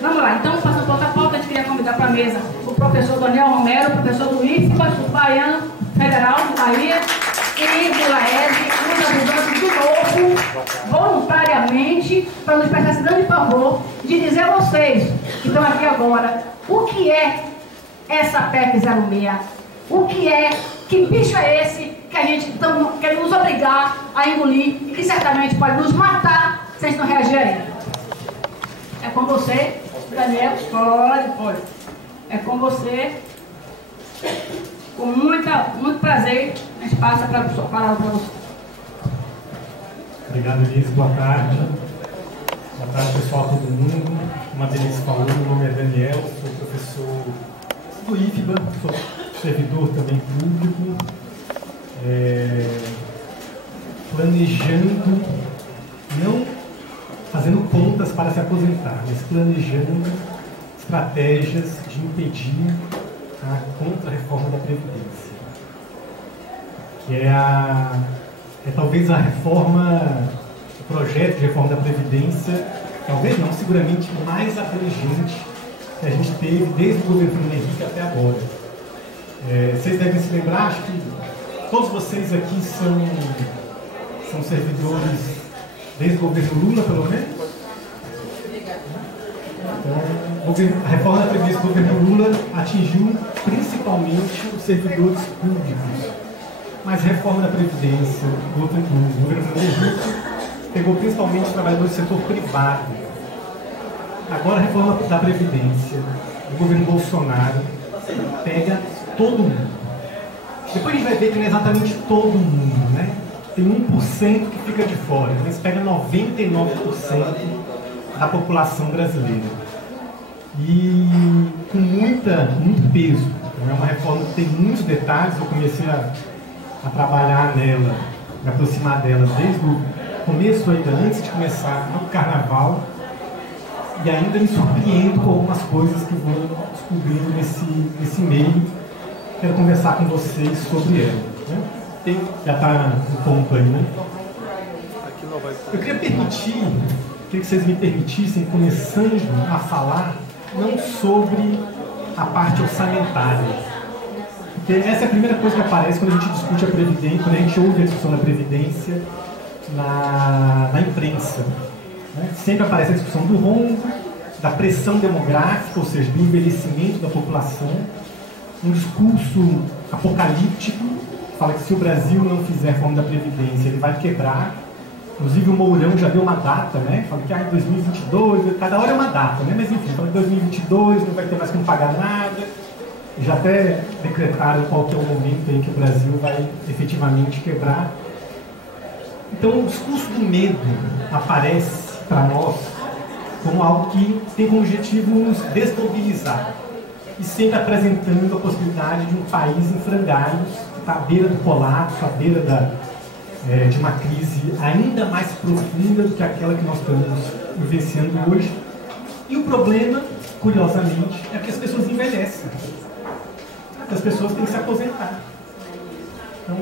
Vamos lá, então, passando para outra pauta, a gente queria convidar para a mesa o professor Daniel Romero, professor do IFBA, do Baiano Federal de Bahia, e do Laes, nos ajudando de novo, voluntariamente, para nos prestar esse grande favor de dizer a vocês que estão aqui agora o que é essa PEC 06, o que bicho é esse que a gente quer nos obrigar a engolir e que certamente pode nos matar se a gente não reagir a ele. É com você, Daniel. Pode. É com você. Com muito prazer, a gente passa para a palavra para você. Obrigado, Elis. Boa tarde. Boa tarde, pessoal, todo mundo. Como a Denise falou, meu nome é Daniel, sou professor do IFBA, sou servidor também público, planejando, não fazendo contas para se aposentar, mas planejando estratégias de impedir a contra-reforma da Previdência, que é talvez a reforma, o projeto de reforma da Previdência, talvez não, seguramente mais abrangente que a gente teve desde o governo Fernando Henrique até agora. Vocês devem se lembrar, acho que todos vocês aqui são servidores desde o governo Lula, pelo menos. Então, a reforma da Previdência do governo Lula atingiu principalmente os servidores públicos. Mas a reforma da Previdência do governo Fernando Henrique pegou principalmente os trabalhadores do setor privado. Agora a reforma da Previdência do governo Bolsonaro pega todo mundo. Depois a gente vai ver que não é exatamente todo mundo, né? Tem 1% que fica de fora, mas pega 99% da população brasileira. E com muito peso. Então é uma reforma que tem muitos detalhes. Eu comecei a trabalhar nela, me aproximar dela desde o começo, ainda antes de começar no Carnaval. E ainda me surpreendo com algumas coisas que vou descobrindo nesse meio. Quero conversar com vocês sobre ela. Né? Já está no ponto aí, né? Eu queria que vocês me permitissem, começando a falar, não sobre a parte orçamentária. Porque essa é a primeira coisa que aparece quando a gente discute a Previdência, quando a gente ouve a discussão da Previdência na imprensa. Né? Sempre aparece a discussão do rombo, da pressão demográfica, ou seja, do envelhecimento da população, um discurso apocalíptico, que fala que se o Brasil não fizer a reforma da Previdência, ele vai quebrar. Inclusive o Mourão já deu uma data, né? Fala que em 2022, cada hora é uma data, né? Mas enfim, fala que em 2022 não vai ter mais como pagar nada. E já até decretaram qual que é o momento em que o Brasil vai efetivamente quebrar. Então o discurso do medo aparece para nós como algo que tem como objetivo nos desmobilizar. E sempre apresentando a possibilidade de um país em frangalhos, que está à beira do colapso, à beira de uma crise ainda mais profunda do que aquela que nós estamos vivenciando hoje. E o problema, curiosamente, é que as pessoas envelhecem. As pessoas têm que se aposentar. Então,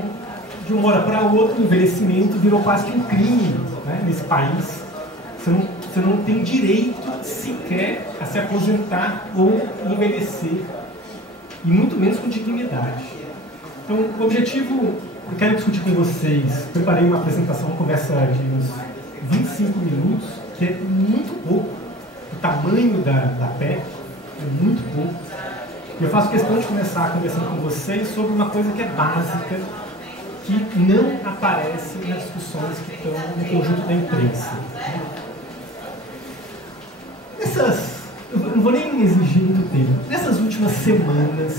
de uma hora para outra, o envelhecimento virou quase que um crime, né, nesse país. Você não tem direito sequer a se aposentar ou envelhecer, e muito menos com dignidade. Então, o objetivo, eu quero discutir com vocês, preparei uma apresentação, uma conversa de uns 25 minutos, que é muito pouco, o tamanho da PEC é muito pouco. E eu faço questão de começar conversando com vocês sobre uma coisa que é básica, que não aparece nas discussões que estão no conjunto da imprensa. Eu não vou nem exigir muito tempo. Nessas últimas semanas,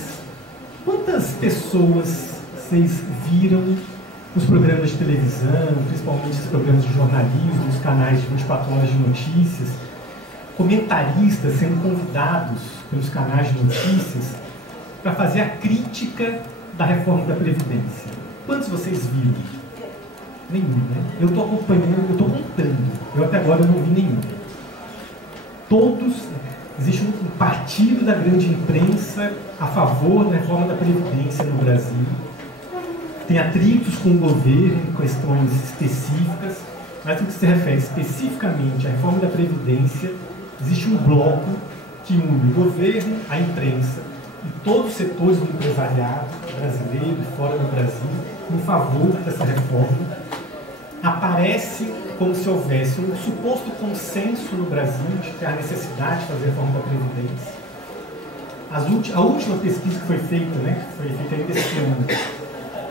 quantas pessoas vocês viram nos programas de televisão, principalmente os programas de jornalismo, nos canais de 24 horas de notícias, comentaristas sendo convidados pelos canais de notícias para fazer a crítica da reforma da Previdência? Quantos vocês viram? Nenhum, né? Eu estou acompanhando, eu estou contando. Eu até agora não vi nenhum. Todos, existe um partido da grande imprensa a favor da reforma da Previdência no Brasil. Tem atritos com o governo em questões específicas, Mas no que se refere especificamente à reforma da Previdência, existe um bloco que une o governo, a imprensa e todos os setores do empresariado brasileiro e fora do Brasil em favor dessa reforma. Aparece como se houvesse um suposto consenso no Brasil de ter a necessidade de fazer a reforma da Previdência. A última pesquisa que foi feita, que foi feita ainda esse ano,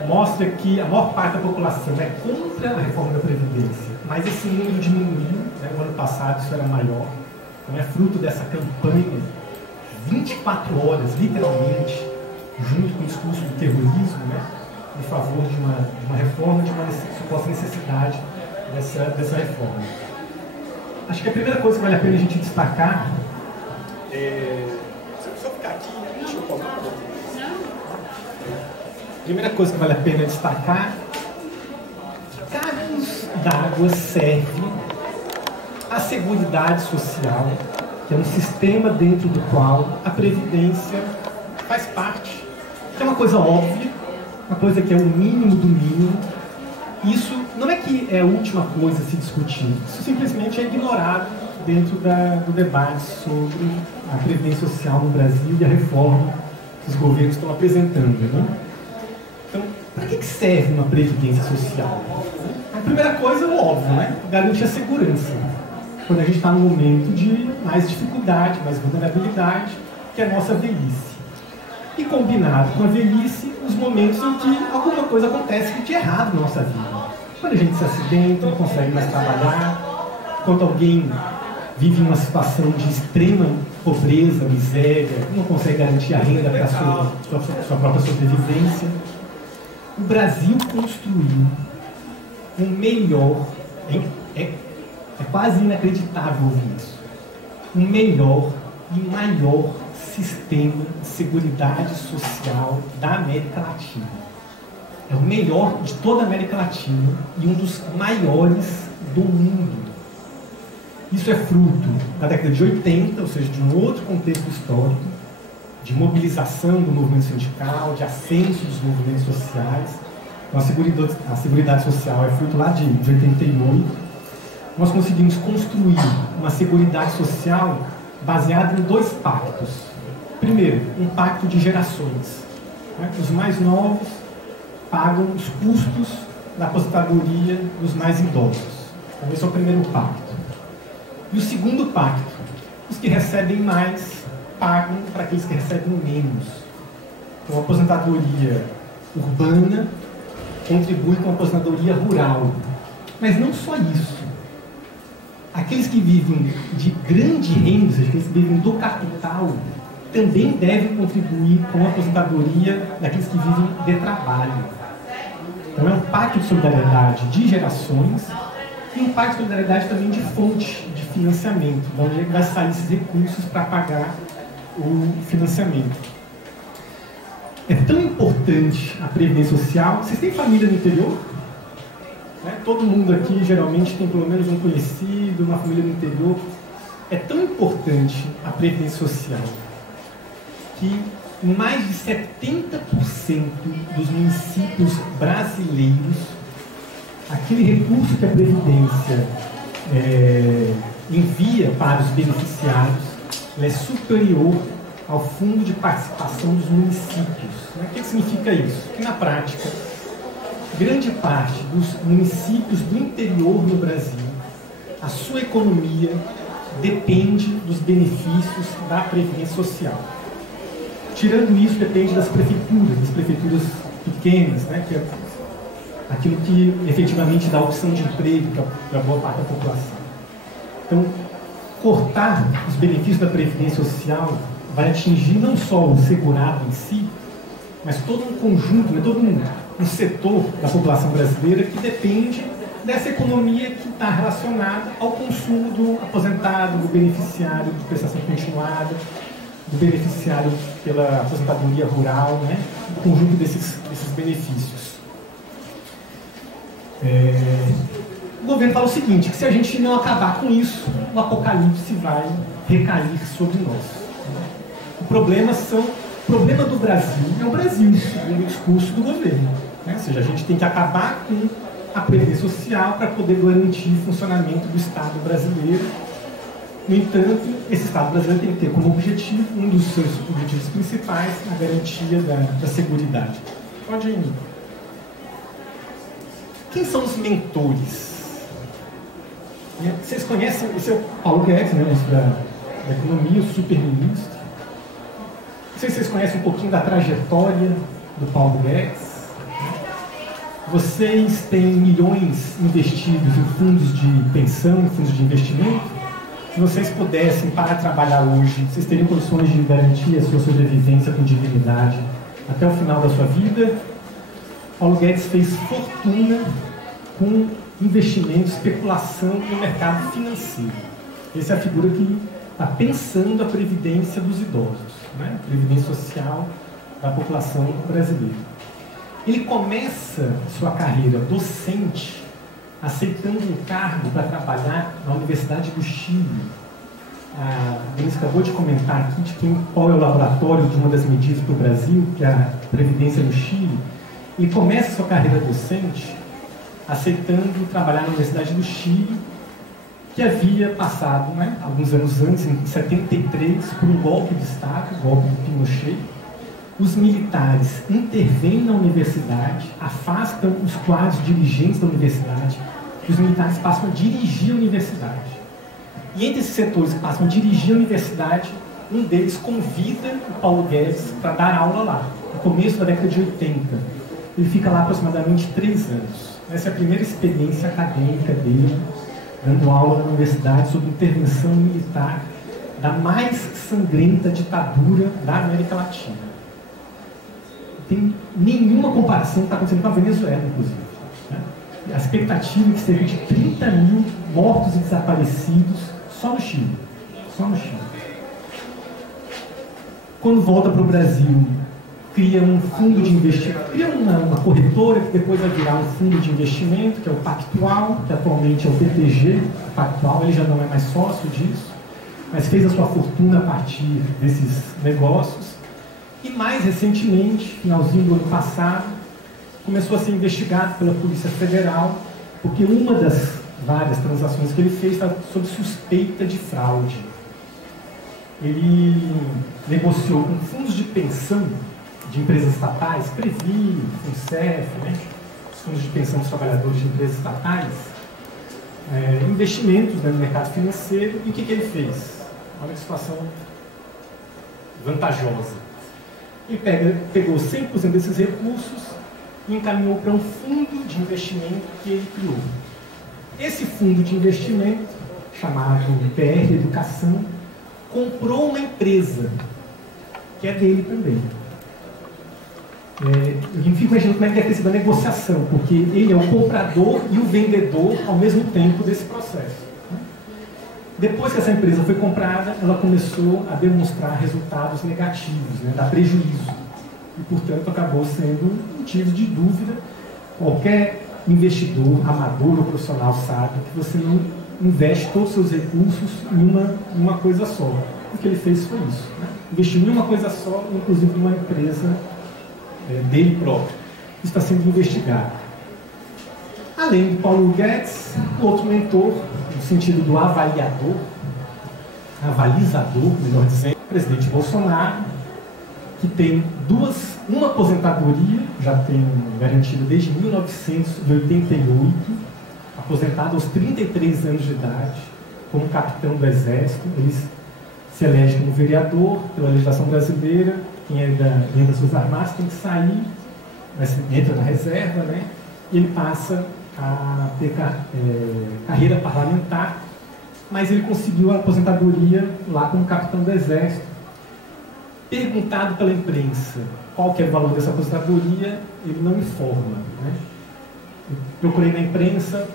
mostra que a maior parte da população é contra a reforma da Previdência, mas esse número diminuiu, no ano passado isso era maior, então é fruto dessa campanha, 24 horas, literalmente, junto com o discurso do terrorismo, em favor de uma reforma, de uma suposta necessidade dessa reforma. Acho que a primeira coisa que vale a pena a gente destacar se eu ficar aqui, deixa eu colocar. A primeira coisa que vale a pena destacar, carros d'água serve à Seguridade Social, que é um sistema dentro do qual a Previdência faz parte. É uma coisa óbvia, uma coisa que é o mínimo do mínimo. Isso não é que é a última coisa a se discutir, isso simplesmente é ignorado dentro do debate sobre a Previdência Social no Brasil e a reforma que os governos estão apresentando. Então, para que serve uma Previdência Social? A primeira coisa, o óbvio, garantir a segurança. Quando a gente está num momento de mais dificuldade, mais vulnerabilidade, que é a nossa velhice. E combinado com a velhice, os momentos em que alguma coisa acontece de errado na nossa vida. Quando a gente se acidenta, não consegue mais trabalhar, quando alguém vive em uma situação de extrema pobreza, miséria, não consegue garantir a renda para a sua própria sobrevivência. O Brasil construiu um melhor, é quase inacreditável ouvir isso, um melhor e maior sistema de seguridade social da América Latina. É o melhor de toda a América Latina e um dos maiores do mundo. Isso é fruto da década de 80, ou seja, de um outro contexto histórico, de mobilização do movimento sindical, de ascenso dos movimentos sociais. Então, a Seguridade Social é fruto lá de 88. Nós conseguimos construir uma Seguridade Social baseada em 2 pactos. Primeiro, um pacto de gerações. Os mais novos pagam os custos da aposentadoria dos mais idosos. Então, esse é o primeiro pacto. E o segundo pacto, os que recebem mais pagam para aqueles que recebem menos. Então, a aposentadoria urbana contribui com a aposentadoria rural. Mas não só isso. Aqueles que vivem de grande renda, ou seja, aqueles que vivem do capital, também devem contribuir com a aposentadoria daqueles que vivem de trabalho. Então é um pacto de solidariedade de gerações e um pacto de solidariedade também de fonte de financiamento, de onde vai sair esses recursos para pagar o financiamento. É tão importante a Previdência Social. Vocês têm família no interior? Todo mundo aqui geralmente tem pelo menos um conhecido, uma família no interior. É tão importante a Previdência Social que mais de 70% dos municípios brasileiros, aquele recurso que a Previdência envia para os beneficiários, é superior ao fundo de participação dos municípios. O que significa isso? Que na prática, grande parte dos municípios do interior do Brasil, a sua economia depende dos benefícios da Previdência Social. Tirando isso, depende das prefeituras pequenas, que é aquilo que efetivamente dá opção de emprego para boa parte da população. Então, cortar os benefícios da Previdência Social vai atingir não só o segurado em si, mas todo um conjunto, todo um setor da população brasileira que depende dessa economia que está relacionada ao consumo do aposentado, do beneficiário de prestação continuada, do beneficiário pela aposentadoria rural, o conjunto desses benefícios. O governo fala o seguinte, que se a gente não acabar com isso, o apocalipse vai recair sobre nós. O problema do Brasil é o Brasil, segundo o discurso do governo. Ou seja, a gente tem que acabar com a Previdência Social para poder garantir o funcionamento do Estado brasileiro. No entanto, esse Estado brasileiro tem que ter como objetivo, um dos seus objetivos principais, a garantia da seguridade. Pode ir. Quem são os mentores? Vocês conhecem, esse é o Paulo Guedes, né, ministro da Economia, o super-ministro. Não sei se vocês conhecem um pouquinho da trajetória do Paulo Guedes. Vocês têm milhões investidos em fundos de pensão, em fundos de investimento. Se vocês pudessem parar de trabalhar hoje, vocês teriam condições de garantir a sua sobrevivência com dignidade até o final da sua vida. Paulo Guedes fez fortuna com investimento, especulação no mercado financeiro. Essa é a figura que está pensando a previdência dos idosos, né? A previdência social da população brasileira. Ele começa sua carreira docente aceitando um cargo para trabalhar na Universidade do Chile. A Denise acabou de comentar aqui de qual é o laboratório de uma das medidas para o Brasil, que é a Previdência no Chile. Ele começa sua carreira docente aceitando trabalhar na Universidade do Chile, que havia passado, né, alguns anos antes, em 73, por um golpe de Estado, o golpe de Pinochet. Os militares intervêm na universidade, afastam os quadros dirigentes da universidade, e os militares passam a dirigir a universidade. E entre esses setores que passam a dirigir a universidade, um deles convida o Paulo Guedes para dar aula lá, no começo da década de 80. Ele fica lá aproximadamente 3 anos. Essa é a primeira experiência acadêmica dele, dando aula na universidade sobre intervenção militar da mais sangrenta ditadura da América Latina. Tem nenhuma comparação que está acontecendo com a Venezuela, inclusive. Né? A expectativa é que cerca de 30 mil mortos e desaparecidos só no Chile. Só no Chile. Quando volta para o Brasil, cria um fundo de investimento, cria uma corretora que depois vai virar um fundo de investimento, que é o Pactual, que atualmente é o BTG. O Pactual, ele já não é mais sócio disso, mas fez a sua fortuna a partir desses negócios. E mais recentemente, finalzinho do ano passado, começou a ser investigado pela Polícia Federal, porque uma das várias transações que ele fez estava sob suspeita de fraude. Ele negociou com fundos de pensão de empresas estatais, Previ, FUNCEF, né? Os fundos de pensão dos trabalhadores de empresas estatais, investimentos, né, no mercado financeiro. E o que ele fez? Olha que situação vantajosa. Ele pegou 100% desses recursos e encaminhou para um fundo de investimento que ele criou. Esse fundo de investimento, chamado PR Educação, comprou uma empresa que é dele também. Eu fico imaginando como é que deve ter sido a negociação, porque ele é o comprador e o vendedor ao mesmo tempo desse processo. Depois que essa empresa foi comprada, ela começou a demonstrar resultados negativos, né, dar prejuízo. E, portanto, acabou sendo motivo de dúvida. Qualquer investidor, amador ou profissional sabe que você não investe todos os seus recursos em uma coisa só. O que ele fez foi isso. Né? Investiu em uma coisa só, inclusive numa empresa dele próprio. Isso está sendo investigado. Além do Paulo Guedes, outro mentor, no sentido do avalizador, melhor dizendo, o presidente Bolsonaro, que tem uma aposentadoria, já tem garantida desde 1988, aposentado aos 33 anos de idade, como capitão do Exército. Ele se elege como vereador pela legislação brasileira. Quem é dentro das suas armadas tem que sair, entra na reserva, né? E ele passa a ter carreira parlamentar, mas ele conseguiu a aposentadoria lá como capitão do Exército. Perguntado pela imprensa qual que é o valor dessa aposentadoria, ele não informa. Né? Eu procurei na imprensa,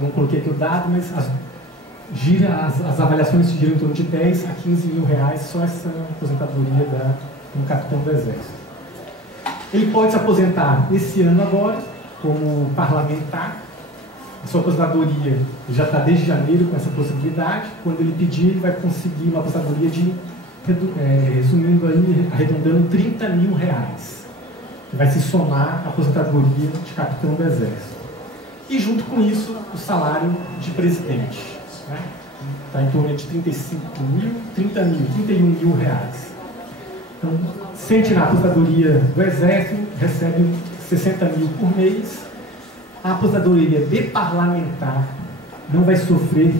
não coloquei aqui o dado, mas as avaliações giram em torno de 10 a 15 mil reais só essa aposentadoria como capitão do Exército. Ele pode se aposentar esse ano agora, como parlamentar. A sua aposentadoria já está desde janeiro com essa possibilidade. Quando ele pedir, ele vai conseguir uma aposentadoria de, resumindo aí, arredondando 30 mil reais, que vai se somar à aposentadoria de capitão do Exército. E junto com isso, o salário de presidente, né? Está em torno de 31 mil reais. Então, sente na aposentadoria do Exército, recebe 60 mil por mês. A aposentadoria de parlamentar não vai sofrer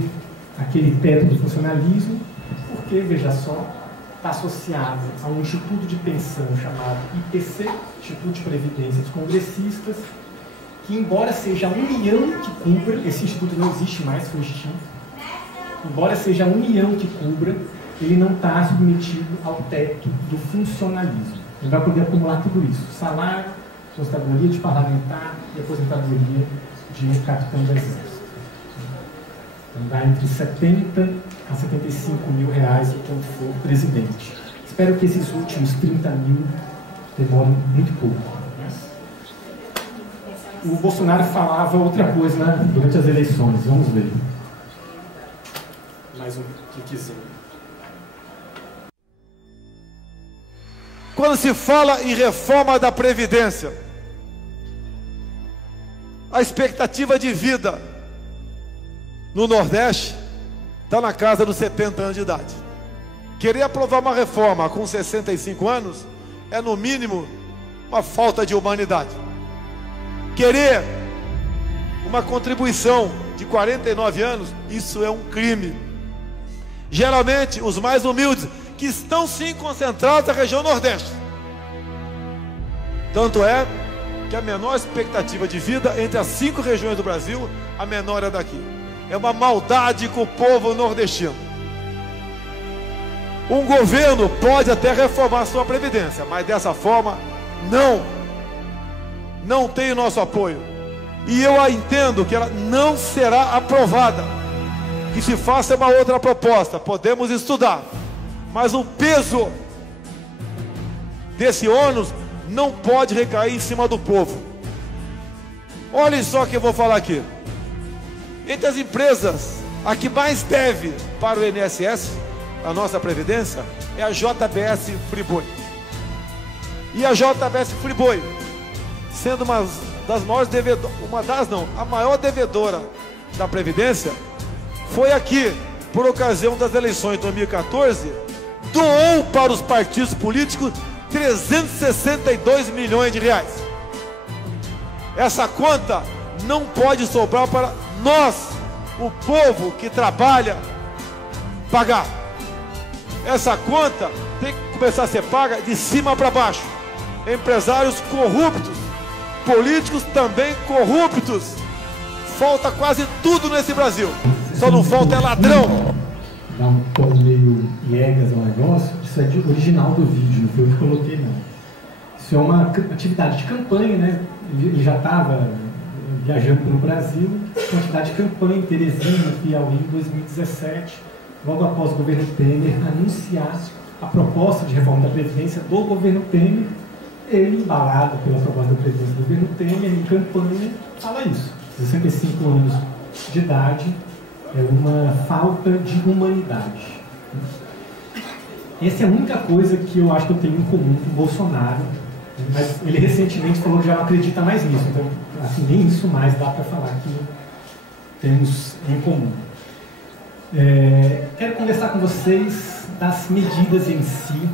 aquele teto do funcionalismo, porque, veja só, está associado a um instituto de pensão chamado IPC, Instituto de Previdência dos Congressistas, que, embora seja a União que cubra, esse instituto não existe mais, foi extinto, embora seja a União que cubra, ele não está submetido ao teto do funcionalismo. Ele vai poder acumular tudo isso: salário, aposentadoria de parlamentar e aposentadoria de capitão do Exército. Então dá entre 70 a 75 mil reais quando for presidente. Espero que esses últimos 30 mil demorem muito pouco. O Bolsonaro falava outra coisa, né, durante as eleições. Vamos ver. Mais um cliquezinho. Quando se fala em reforma da Previdência, a expectativa de vida no Nordeste está na casa dos 70 anos de idade. Querer aprovar uma reforma com 65 anos é, no mínimo, uma falta de humanidade. Querer uma contribuição de 49 anos, isso é um crime. Geralmente, os mais humildes, que estão sim concentrados na região Nordeste. Tanto é que a menor expectativa de vida entre as 5 regiões do Brasil, a menor é daqui. É uma maldade com o povo nordestino. Um governo pode até reformar sua previdência, mas dessa forma, não tem o nosso apoio. E eu entendo que ela não será aprovada. Que se faça uma outra proposta, podemos estudar, mas o peso desse ônus não pode recair em cima do povo. Olhem só o que eu vou falar aqui. Entre as empresas, a que mais deve para o INSS, a nossa Previdência, é a JBS Friboi. E a JBS Friboi, sendo uma das maiores devedoras, a maior devedora da Previdência, foi aqui, por ocasião das eleições de 2014, doou para os partidos políticos 362 milhões de reais. Essa conta não pode sobrar para nós, o povo que trabalha, pagar. Essa conta tem que começar a ser paga de cima para baixo. Empresários corruptos, políticos também corruptos. Falta quase tudo nesse Brasil. Só não falta é ladrão. Dá um tom meio piegas ao negócio. Isso é original do vídeo, não foi eu que coloquei, não. Isso é uma atividade de campanha, né? Ele já estava viajando pelo Brasil, quantidade de campanha em Teresina, Piauí, em 2017, logo após o governo Temer anunciar a proposta de reforma da Previdência do governo Temer. Ele, embalado pela proposta da Previdência do governo Temer, em campanha, fala isso. 65 anos de idade é uma falta de humanidade. Essa é a única coisa que eu acho que eu tenho em comum com o Bolsonaro, mas ele recentemente falou que já não acredita mais nisso, então assim, nem isso mais dá para falar que temos em comum. Quero conversar com vocês das medidas em si.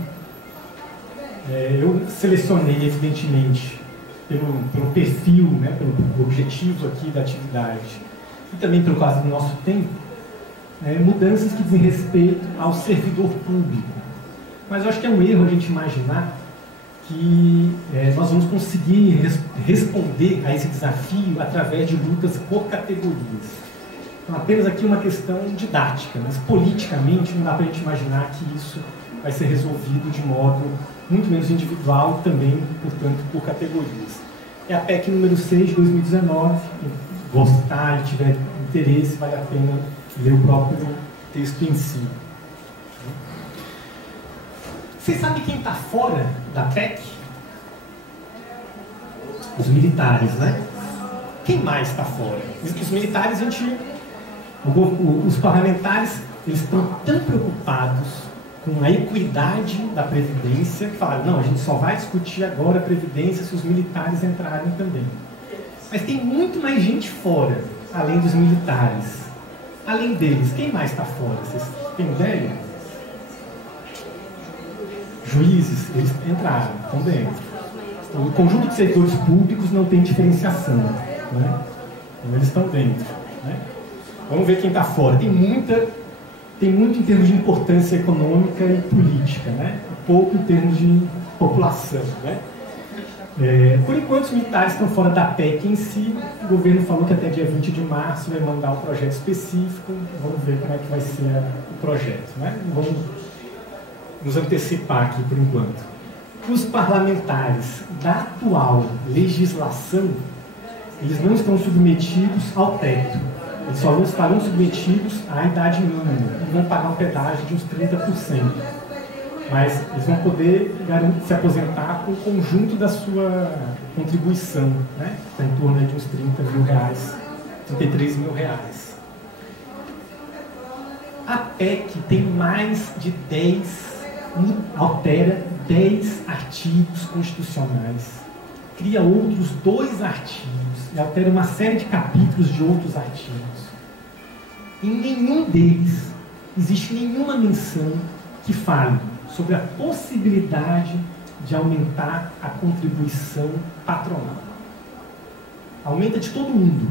Eu selecionei, evidentemente, pelo perfil, né, pelo objetivo aqui da atividade, e também pelo caso do nosso tempo, mudanças que dizem respeito ao servidor público. Mas eu acho que é um erro a gente imaginar que nós vamos conseguir responder a esse desafio através de lutas por categorias. Então, apenas aqui uma questão didática, mas politicamente não dá para a gente imaginar que isso vai ser resolvido de modo muito menos individual, também, portanto, por categorias. É a PEC número 6 de 2019, quem gostar e tiver interesse, vale a pena ler o próprio texto em si. Vocês sabem quem está fora da PEC? Os militares, né? Quem mais está fora? Os militares, os parlamentares, eles estão tão preocupados com a equidade da Previdência, que falaram, não, a gente só vai discutir agora a Previdência se os militares entrarem também. Mas tem muito mais gente fora, além dos militares. Além deles, quem mais está fora? Vocês têm ideia? Juízes, eles entraram, estão dentro. Então, o conjunto de servidores públicos não tem diferenciação, né? Então, eles estão dentro, né? Vamos ver quem está fora. Tem muito em termos de importância econômica e política, né? Pouco em termos de população, né? Por enquanto, os militares estão fora da PEC em si. O governo falou que até dia 20 de março vai mandar um projeto específico. Vamos ver como é que vai ser o projeto, né? Vamos nos antecipar aqui por enquanto. Os parlamentares da atual legislação, eles não estão submetidos ao teto. Eles só não estarão submetidos à idade mínima e vão pagar um pedágio de uns 30%. Mas eles vão poder se aposentar com o conjunto da sua contribuição, né? Está em torno de uns 30 mil reais, 33 mil reais. A PEC tem mais de 10, altera 10 artigos constitucionais, cria outros 2 artigos e altera uma série de capítulos de outros artigos. Em nenhum deles existe nenhuma menção que fale sobre a possibilidade de aumentar a contribuição patronal. Aumenta de todo mundo.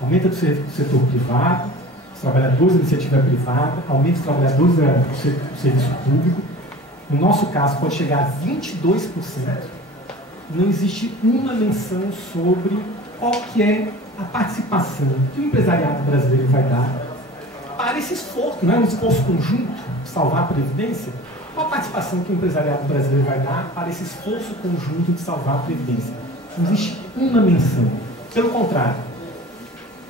Aumenta do setor privado, dos trabalhadores da iniciativa privada, aumenta dos trabalhadores do serviço público. No nosso caso, pode chegar a 22%. Não existe uma menção sobre qual que é a participação que o empresariado brasileiro vai dar para esse esforço, não é um esforço conjunto de salvar a Previdência. Qual a participação que o empresariado brasileiro vai dar para esse esforço conjunto de salvar a Previdência? Não existe uma menção. Pelo contrário,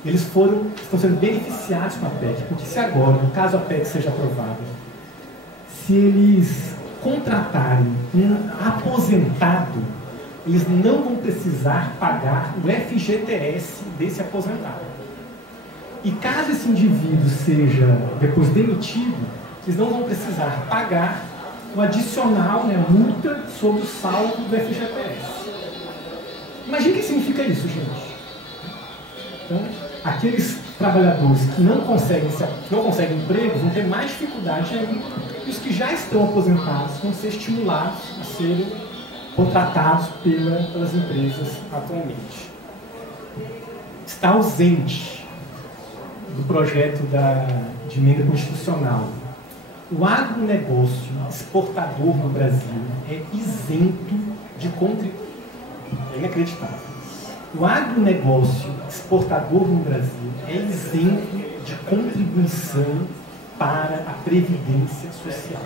eles estão sendo beneficiados com a PEC, porque se agora, no caso a PEC seja aprovada, se eles contratarem um aposentado, eles não vão precisar pagar o FGTS desse aposentado. E caso esse indivíduo seja depois demitido, eles não vão precisar pagar o adicional, né, a multa sobre o saldo do FGTS. Imagina o que significa isso, gente. Então, aqueles trabalhadores que não conseguem emprego vão ter mais dificuldade ainda, e os que já estão aposentados vão ser estimulados a serem contratados pelas empresas atualmente. Está ausente do projeto de emenda constitucional. O agronegócio exportador no Brasil é isento de contribuição. É inacreditável. O agronegócio exportador no Brasil é isento de contribuição para a Previdência Social.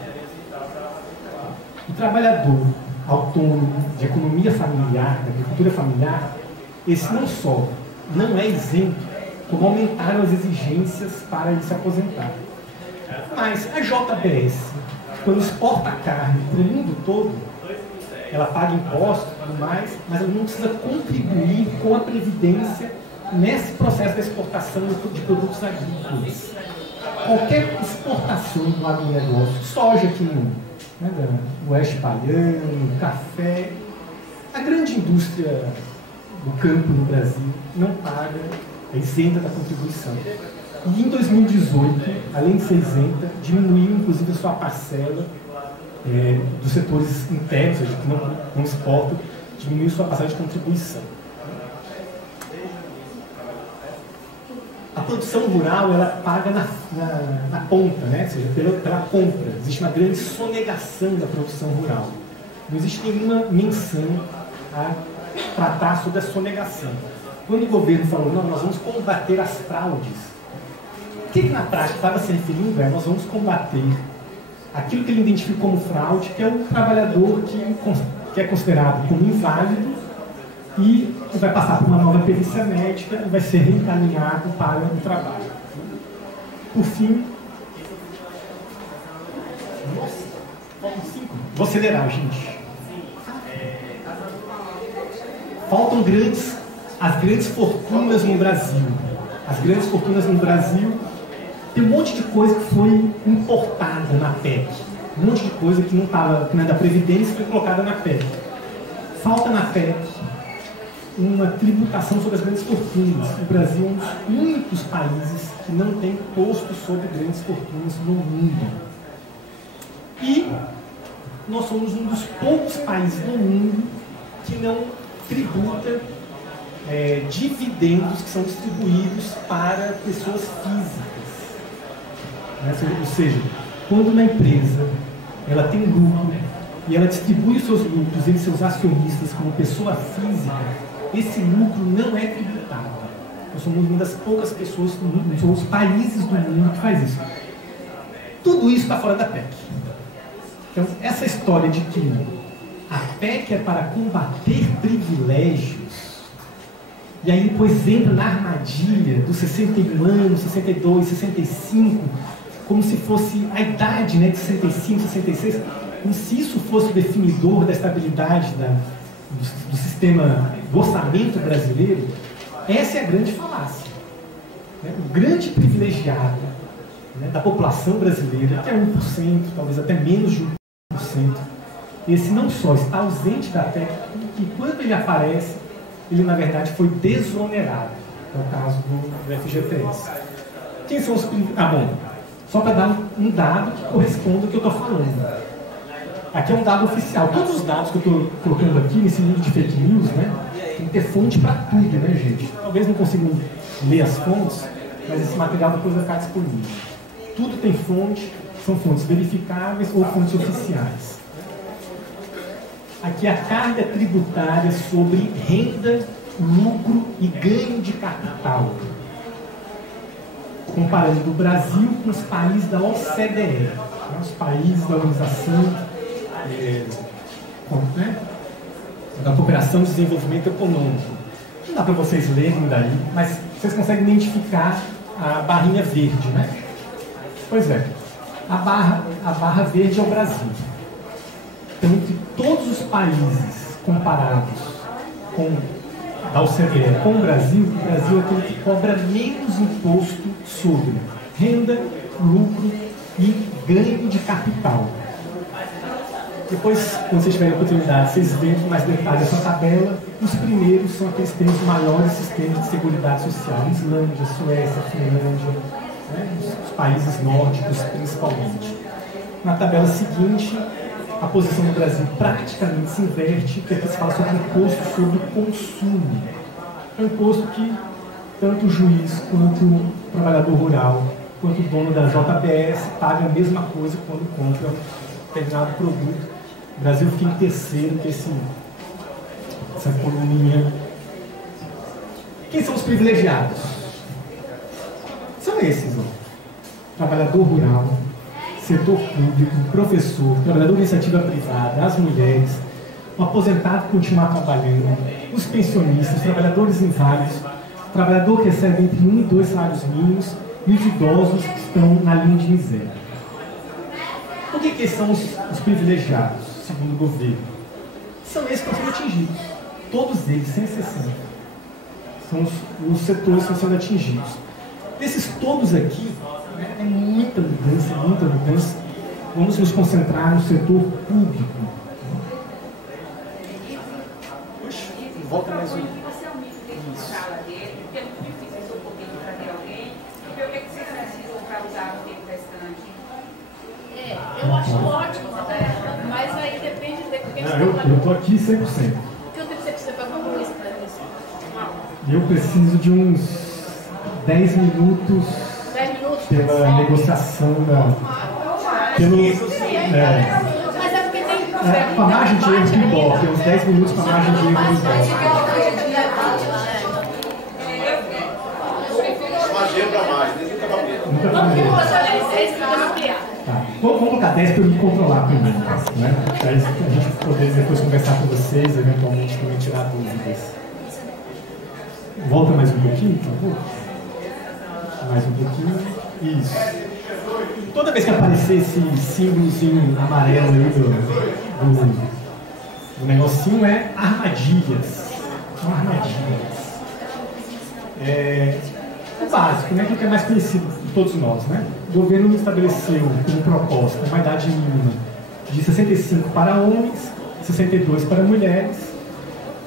O trabalhador autônomo de economia familiar, da agricultura familiar, esse não só não é isento, como aumentaram as exigências para ele se aposentar. Mas a JBS, quando exporta carne para o mundo todo, ela paga impostos e tudo mais, mas ela não precisa contribuir com a Previdência nesse processo de exportação de produtos agrícolas. Qualquer exportação do agronegócio, soja aqui no oeste baiano, café, a grande indústria do campo no Brasil não paga, é isenta da contribuição. E em 2018, além de ser isenta, diminuiu inclusive a sua parcela dos setores internos, ou seja, que não exportam, diminuiu sua parcela de contribuição. A produção rural, ela paga na ponta, né? Ou seja, pela compra. Existe uma grande sonegação da produção rural. Não existe nenhuma menção a tratar sobre a sonegação. Quando o governo falou, não, nós vamos combater as fraudes, o que na prática estava se referindo é, nós vamos combater aquilo que ele identifica como fraude, que é o trabalhador que é considerado como inválido e vai passar por uma nova perícia médica e vai ser reencaminhado para o trabalho. Por fim, nossa, faltam 5. Vou acelerar, gente. Faltam as grandes fortunas no Brasil. As grandes fortunas no Brasil, tem um monte de coisa que foi importada na PEC. Um monte de coisa que não é da Previdência, foi colocada na PEC. Falta na PEC uma tributação sobre as grandes fortunas. O Brasil é um dos únicos países que não tem imposto sobre grandes fortunas no mundo. E nós somos um dos poucos países do mundo que não tributa dividendos que são distribuídos para pessoas físicas. Ou seja, quando uma empresa ela tem lucro e ela distribui os seus lucros entre seus acionistas como pessoa física, esse lucro não é tributado. Nós somos uma das poucas pessoas, somos os países do mundo que faz isso. Tudo isso está fora da PEC. Então, essa história de que a PEC é para combater privilégios, e aí depois entra na armadilha dos 61 anos, 62, 65, como se fosse a idade, né, de 65, 66, como se isso fosse o definidor da estabilidade do sistema do orçamento brasileiro. Essa é a grande falácia. O grande privilegiado, né, da população brasileira, até 1%, talvez até menos de 1%, esse não só está ausente da PEC, e quando ele aparece, ele na verdade foi desonerado. É o caso do FGTS. Quem são os privilegiados? Bom, só para dar um dado que corresponde ao que eu estou falando. Aqui é um dado oficial. Todos os dados que eu estou colocando aqui nesse livro de fake news, né, tem que ter fonte para tudo, né, gente? Talvez não consigam ler as fontes, mas esse material depois vai ficar disponível. Tudo tem fonte, são fontes verificáveis ou fontes oficiais. Aqui a carga tributária sobre renda, lucro e ganho de capital. Comparando o Brasil com os países da OCDE, os países da Organização da Cooperação e Desenvolvimento Econômico. Não dá para vocês lerem daí, mas vocês conseguem identificar a barrinha verde, né? Pois é, a barra verde é o Brasil. Então, entre todos os países comparados da OCDE com o Brasil é aquele que cobra menos imposto sobre renda, lucro e ganho de capital. Depois, quando vocês tiverem a oportunidade, vocês veem com mais detalhes essa tabela. Os primeiros são aqueles que têm os maiores sistemas de seguridade social: Islândia, Suécia, Finlândia, né? Os países nórdicos principalmente. Na tabela seguinte, a posição do Brasil praticamente se inverte, que aqui se fala sobre imposto sobre o consumo. É um imposto que tanto o juiz, quanto o trabalhador rural, quanto o dono da JBS paga a mesma coisa quando compra um determinado produto. O Brasil fica em terceiro, que essa economia. Quem são os privilegiados? São esses, ó. Trabalhador rural, setor público, professor, trabalhador de iniciativa privada, as mulheres, o aposentado que continua trabalhando, os pensionistas, os trabalhadores inválidos, o trabalhador que recebe entre 1 e 2 salários mínimos e os idosos que estão na linha de miséria. Por que são os privilegiados, segundo o governo? São esses que estão sendo atingidos. Todos eles, sem exceção. São os setores que estão sendo atingidos. Desses todos aqui, é muita mudança, muita mudança. Vamos nos concentrar no setor público. Puxa, volta mais um. Você é um mito dentro da sala dele, porque é muito difícil esse pouquinho trazer alguém. Porque o que vocês precisam para usar o tempo restante? Eu acho ótimo, mas aí depende de quem você está. Eu estou aqui 100%. Quanto tempo você precisa para concluir isso para isso? Eu preciso de uns 10 minutos. 10 minutos? Pela negociação pelo. Mas é porque tem. Com a margem de erro que importa, uns 10 minutos com a margem de erro que importa. Nunca tá. Vamos colocar 10 para eu me controlar primeiro, né? Para a gente poder depois conversar com vocês, eventualmente também tirar dúvidas. Volta mais um pouquinho, por favor. Mais um pouquinho. Isso. Toda vez que aparecer esse símbolozinho amarelo aí do negocinho é armadilhas. São armadilhas. O básico, né, que é mais conhecido de todos nós, né? O governo estabeleceu como proposta uma idade mínima de 65 para homens, 62 para mulheres,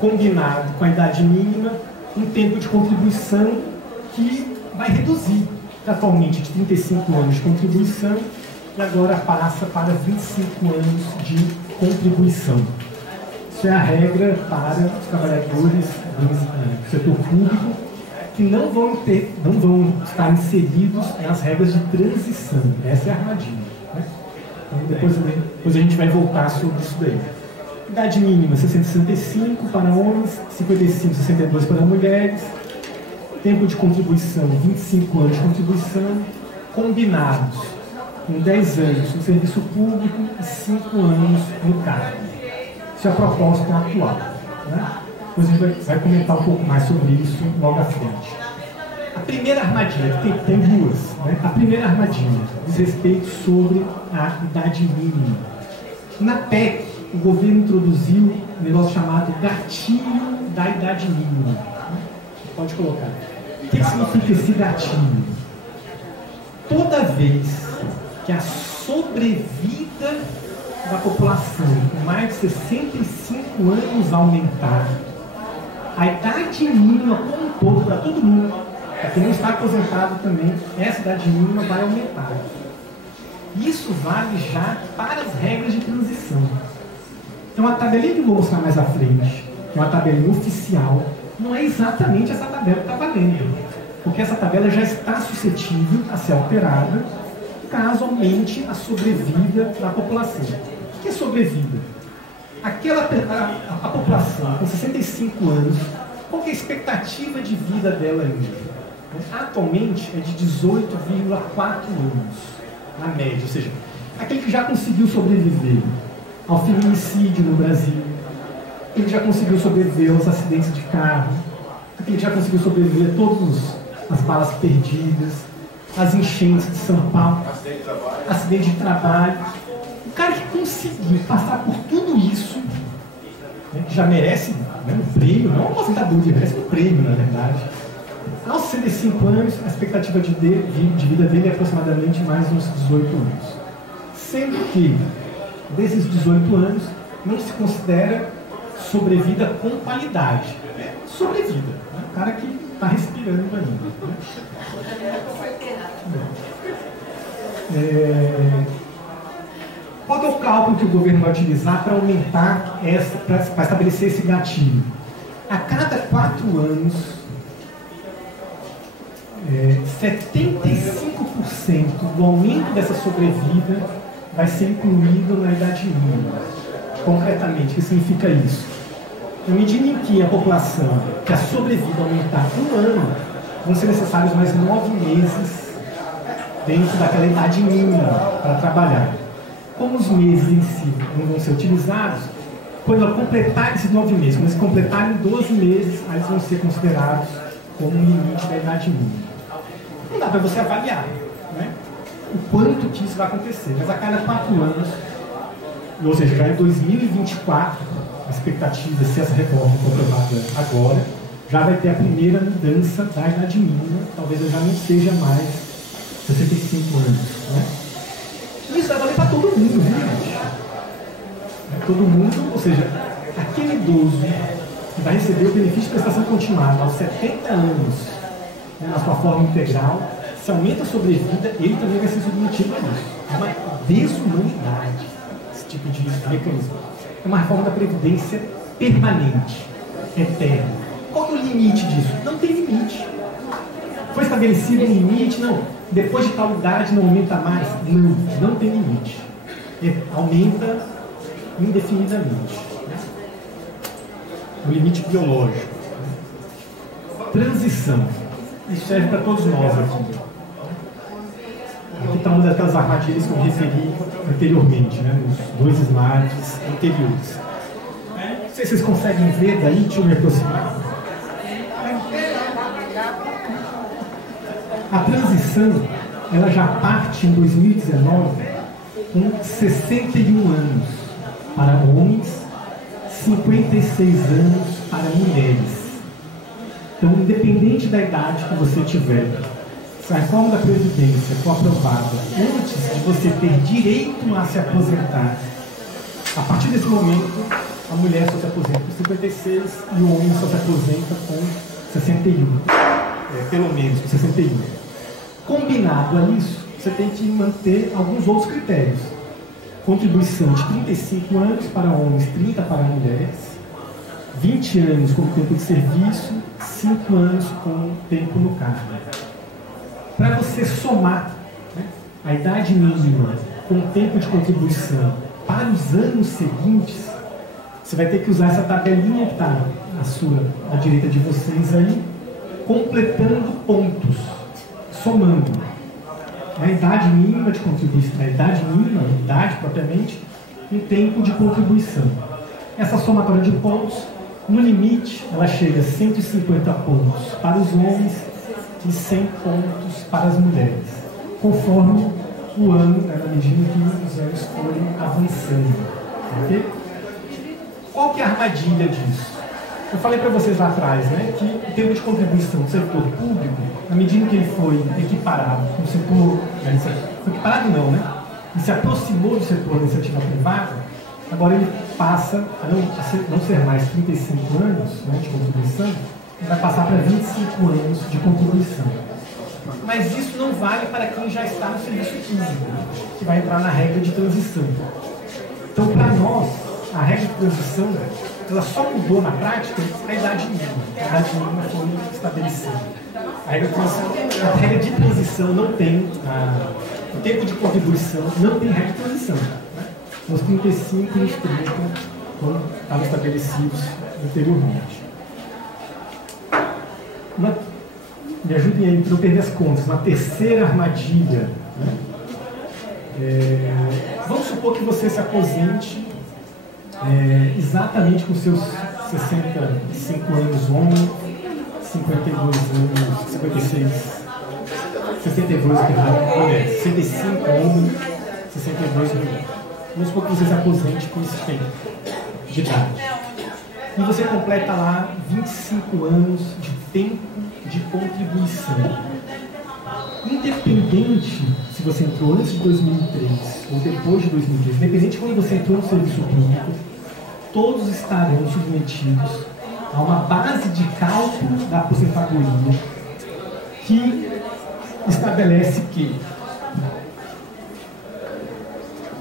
combinado com a idade mínima, um tempo de contribuição que vai reduzir atualmente de 35 anos de contribuição e agora passa para 25 anos de contribuição. Isso é a regra para os trabalhadores do setor público que não vão estar inseridos nas regras de transição. Essa é a armadilha. Né? Então, depois a gente vai voltar sobre isso daí. Idade mínima 60 e 65 para homens, 55 e 62 para mulheres. Tempo de contribuição 25 anos de contribuição, combinados com 10 anos no serviço público e 5 anos no cargo. Isso é a proposta atual. Né? Depois a gente vai comentar um pouco mais sobre isso logo à frente. A primeira armadilha, tem duas. Né? A primeira armadilha diz respeito sobre a idade mínima. Na PEC, o governo introduziu um negócio chamado gatilho da idade mínima. Pode colocar. O que significa esse gatilho? Toda vez que a sobrevida da população com mais de 65 anos aumentar, a idade mínima como um todo, para todo mundo, para quem não está aposentado também, essa idade mínima vai aumentar. Isso vale já para as regras de transição. Então a tabelinha que eu vou mostrar mais à frente, que é uma tabelinha oficial, não é exatamente essa tabela que está valendo, porque essa tabela já está suscetível a ser alterada caso aumente a sobrevida da população. O que é sobrevida? A população com 65 anos, qual que é a expectativa de vida dela ainda? Atualmente é de 18,4 anos, na média, ou seja, aquele que já conseguiu sobreviver ao feminicídio no Brasil, aquele que já conseguiu sobreviver aos acidentes de carro, aquele que já conseguiu sobreviver a todas as balas perdidas, as enchentes de São Paulo, acidente de trabalho. O cara que conseguir passar por tudo isso, né, que já merece, né, um prêmio, não uma aposentadoria, merece um prêmio, na verdade. Aos 65 anos, a expectativa de vida dele é aproximadamente mais uns 18 anos. Sendo que, desses 18 anos, não se considera sobrevida com qualidade. É sobrevida. Né? O cara que está respirando ainda. Né? Qual é o cálculo que o governo vai utilizar para aumentar para estabelecer esse gatilho? A cada 4 anos, 75% do aumento dessa sobrevida vai ser incluído na idade mínima. Concretamente, o que significa isso? Na medida em que a população, que a sobrevida aumentar 1 ano, vão ser necessários mais 9 meses dentro daquela idade mínima para trabalhar. Como os meses em si não vão ser utilizados, quando eu completar esses 9 meses, quando eles completarem 12 meses, aí eles vão ser considerados como um limite da idade mínima. Não dá para você avaliar, né, o quanto que isso vai acontecer, mas a cada 4 anos, ou seja, já em 2024, a expectativa, se essa reforma for aprovada agora, já vai ter a primeira mudança da idade mínima, talvez já não seja mais 65 anos. Né? Isso vai valer para todo mundo, viu, gente? Todo mundo, ou seja, aquele idoso que vai receber o benefício de prestação continuada aos 70 anos, né, na sua forma integral, se aumenta a sobrevida, ele também vai ser submetido a isso. É uma desumanidade, esse tipo de mecanismo. É uma reforma da Previdência permanente, eterna. Qual é o limite disso? Não tem limite. Foi estabelecido um limite? Não. Depois de tal idade não aumenta mais? Não, não tem limite. Aumenta indefinidamente. O limite biológico. Transição. Isso serve para todos nós aqui. Aqui está uma daquelas armadilhas que eu me referi anteriormente, né, nos 2 slides anteriores. Não sei se vocês conseguem ver daí, deixa eu me aproximar. A transição, ela já parte em 2019 com 61 anos para homens, 56 anos para mulheres. Então, independente da idade que você tiver, se a reforma da Previdência for aprovada antes de você ter direito a se aposentar, A partir desse momento, a mulher só se aposenta com 56 e o homem só se aposenta com 61. Pelo menos com 61. Combinado a isso, você tem que manter alguns outros critérios. Contribuição de 35 anos para homens, 30 para mulheres, 20 anos como tempo de serviço, 5 anos com tempo no cargo. Para você somar, né, a idade mínima com o tempo de contribuição para os anos seguintes, você vai ter que usar essa tabelinha que está à direita de vocês aí, completando pontos, somando a idade mínima de contribuição, a idade propriamente, e tempo de contribuição. Essa somatória de pontos, no limite, ela chega a 150 pontos para os homens e 100 pontos para as mulheres, conforme o ano, né, na medida que os anos forem avançando. Okay? Qual que é a armadilha disso? Eu falei para vocês lá atrás, né, que o tempo de contribuição do setor público, na medida que ele foi equiparado com o setor... equiparado não, né? E se aproximou do setor da iniciativa privada, agora ele passa a não ser mais 35 anos, né, de contribuição, ele vai passar para 25 anos de contribuição. Mas isso não vale para quem já está no serviço público, que vai entrar na regra de transição. Então, para nós, a regra de transição, ela só mudou na prática a idade mínima. A idade mínima foi estabelecida. A regra de transição não tem, o tempo de contribuição não tem regra de transição. Né? Os 35 e os 30, como estavam estabelecidos anteriormente. Me ajudem aí para não perder as contas. Na terceira armadilha, né? Vamos supor que você se aposente exatamente com seus 65 anos homem, 52 anos, 56, 62 mulher, 65 homem, 62 mulher. Vamos supor que você se aposente com esse tempo de idade. E você completa lá 25 anos de tempo de contribuição. Independente se você entrou antes de 2003 ou depois de 2003, independente de quando você entrou no serviço público, todos estarão submetidos a uma base de cálculo da aposentadoria que estabelece que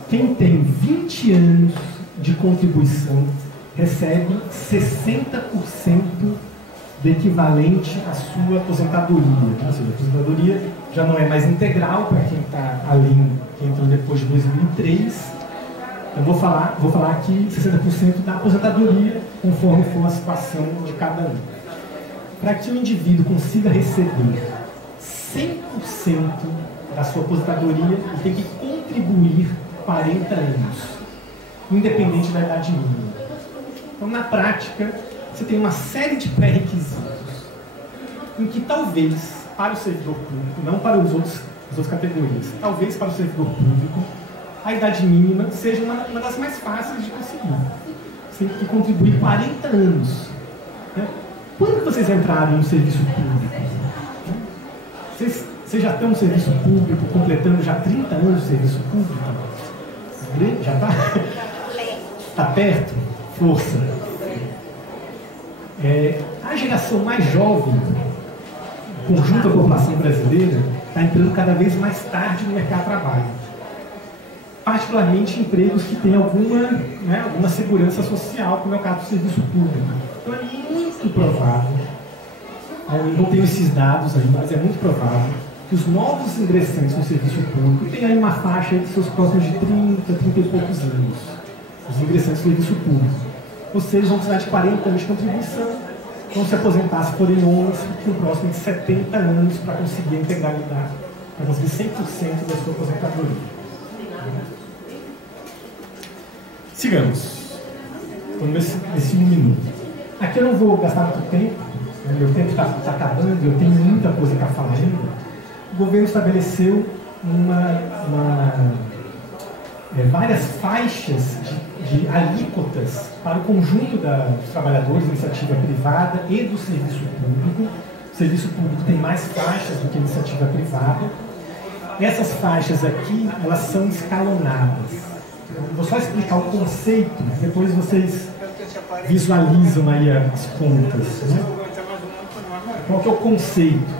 quem tem 20 anos de contribuição recebe 60% do equivalente à sua aposentadoria. Ou seja, a aposentadoria já não é mais integral para quem está além, quem entrou depois de 2003. Eu vou falar aqui 60% da aposentadoria, conforme for a situação de cada um. Para que o indivíduo consiga receber 100% da sua aposentadoria, ele tem que contribuir 40 anos, independente da idade mínima. Então, na prática, você tem uma série de pré-requisitos em que talvez, para o servidor público, não para as outras categorias, talvez para o servidor público, a idade mínima seja uma das mais fáceis de conseguir. Você tem que contribuir 40 anos. Né? Quando que vocês entraram no serviço público? Vocês já estão no serviço público, completando já 30 anos de serviço público? Já está? Está perto? Força. A geração mais jovem, o conjunto da população brasileira, está entrando cada vez mais tarde no mercado de trabalho. Particularmente empregos que têm alguma segurança social, como é o caso do serviço público. Então é muito provável, eu não tenho esses dados ainda, mas é muito provável que os novos ingressantes no serviço público tenham aí uma faixa de seus próximos de 30 e poucos anos, os ingressantes no serviço público. Ou seja, eles vão precisar de 40 anos de contribuição, vão se aposentar se forem homens, com próximo de 70 anos para conseguir a integralidade, para conseguir 100% da sua aposentadoria. Sigamos. Estamos nesse 1 minuto. Aqui eu não vou gastar muito tempo, meu tempo está acabando, eu tenho muita coisa para falar ainda. O governo estabeleceu várias faixas de alíquotas para o conjunto dos trabalhadores da iniciativa privada e do serviço público. O serviço público tem mais faixas do que a iniciativa privada. Essas faixas aqui, elas são escalonadas. Eu vou só explicar o conceito, depois vocês visualizam aí as contas, né? Qual que é o conceito?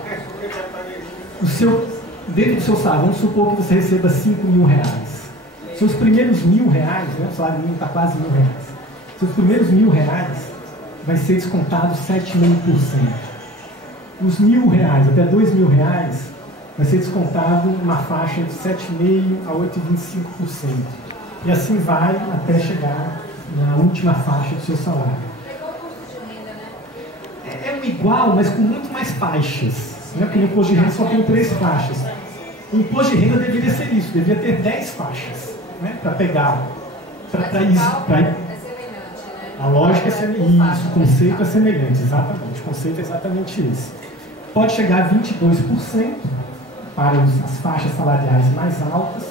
Dentro do seu salário, vamos supor que você receba 5 mil reais. Seus primeiros R$1.000, né? O salário mínimo está quase R$1.000. Seus primeiros R$1.000 vai ser descontado 7,5%. Os R$1.000 até R$2.000 vai ser descontado uma faixa de 7,5% a 8,25%. E assim vai até chegar na última faixa do seu salário. É igual, mas com muito mais faixas. Né? Porque no imposto de renda só tem 3 faixas. O imposto de renda deveria ser isso, deveria ter 10 faixas, né? Para pegar, para isso. A lógica é semelhante, isso, o conceito é semelhante, exatamente. O conceito é exatamente esse. Pode chegar a 22% para as faixas salariais mais altas.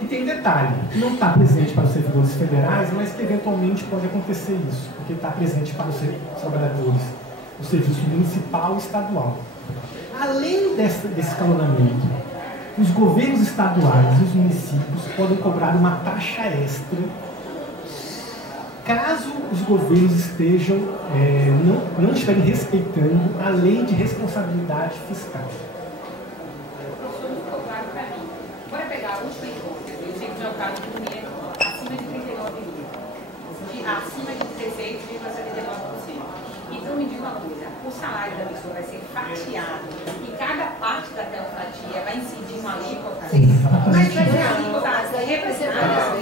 E tem detalhe, que não está presente para os servidores federais, mas que eventualmente pode acontecer isso, porque está presente para os trabalhadores do serviço municipal e estadual. Além desse escalonamento, os governos estaduais e os municípios podem cobrar uma taxa extra caso os governos estejam, não estiverem respeitando a lei de responsabilidade fiscal. Professor, muito claro para mim. Bora pegar a última hipótese. Eu sei que o meu caso do dinheiro acima de 39 mil. Acima de 16,79%. Então me diga uma coisa, o salário da pessoa vai ser fatiado e cada parte daquela fatia vai incidir uma alíquota. Mas vai ser alíquota representada.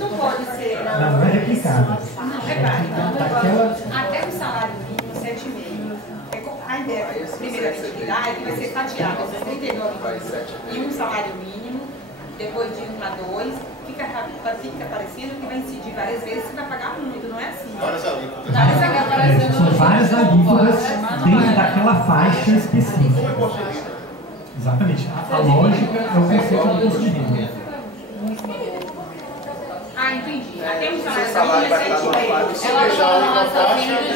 Não pode ser. Não é replicada. Não, repare. Até o salário mínimo, 7,5. A ideia é que a primeira atividade vai ser fatiada entre 39 e um salário mínimo, depois de 1 para 2. Fica parecendo que vai incidir várias vezes, você vai pagar muito, não é assim? Várias alíquotas. São várias alíquotas dentro daquela faixa específica. Exatamente. A lógica é o conceito do imposto de renda. Ah, entendi. Até um salário mínimo é 7,5. Ela fala raciocínio de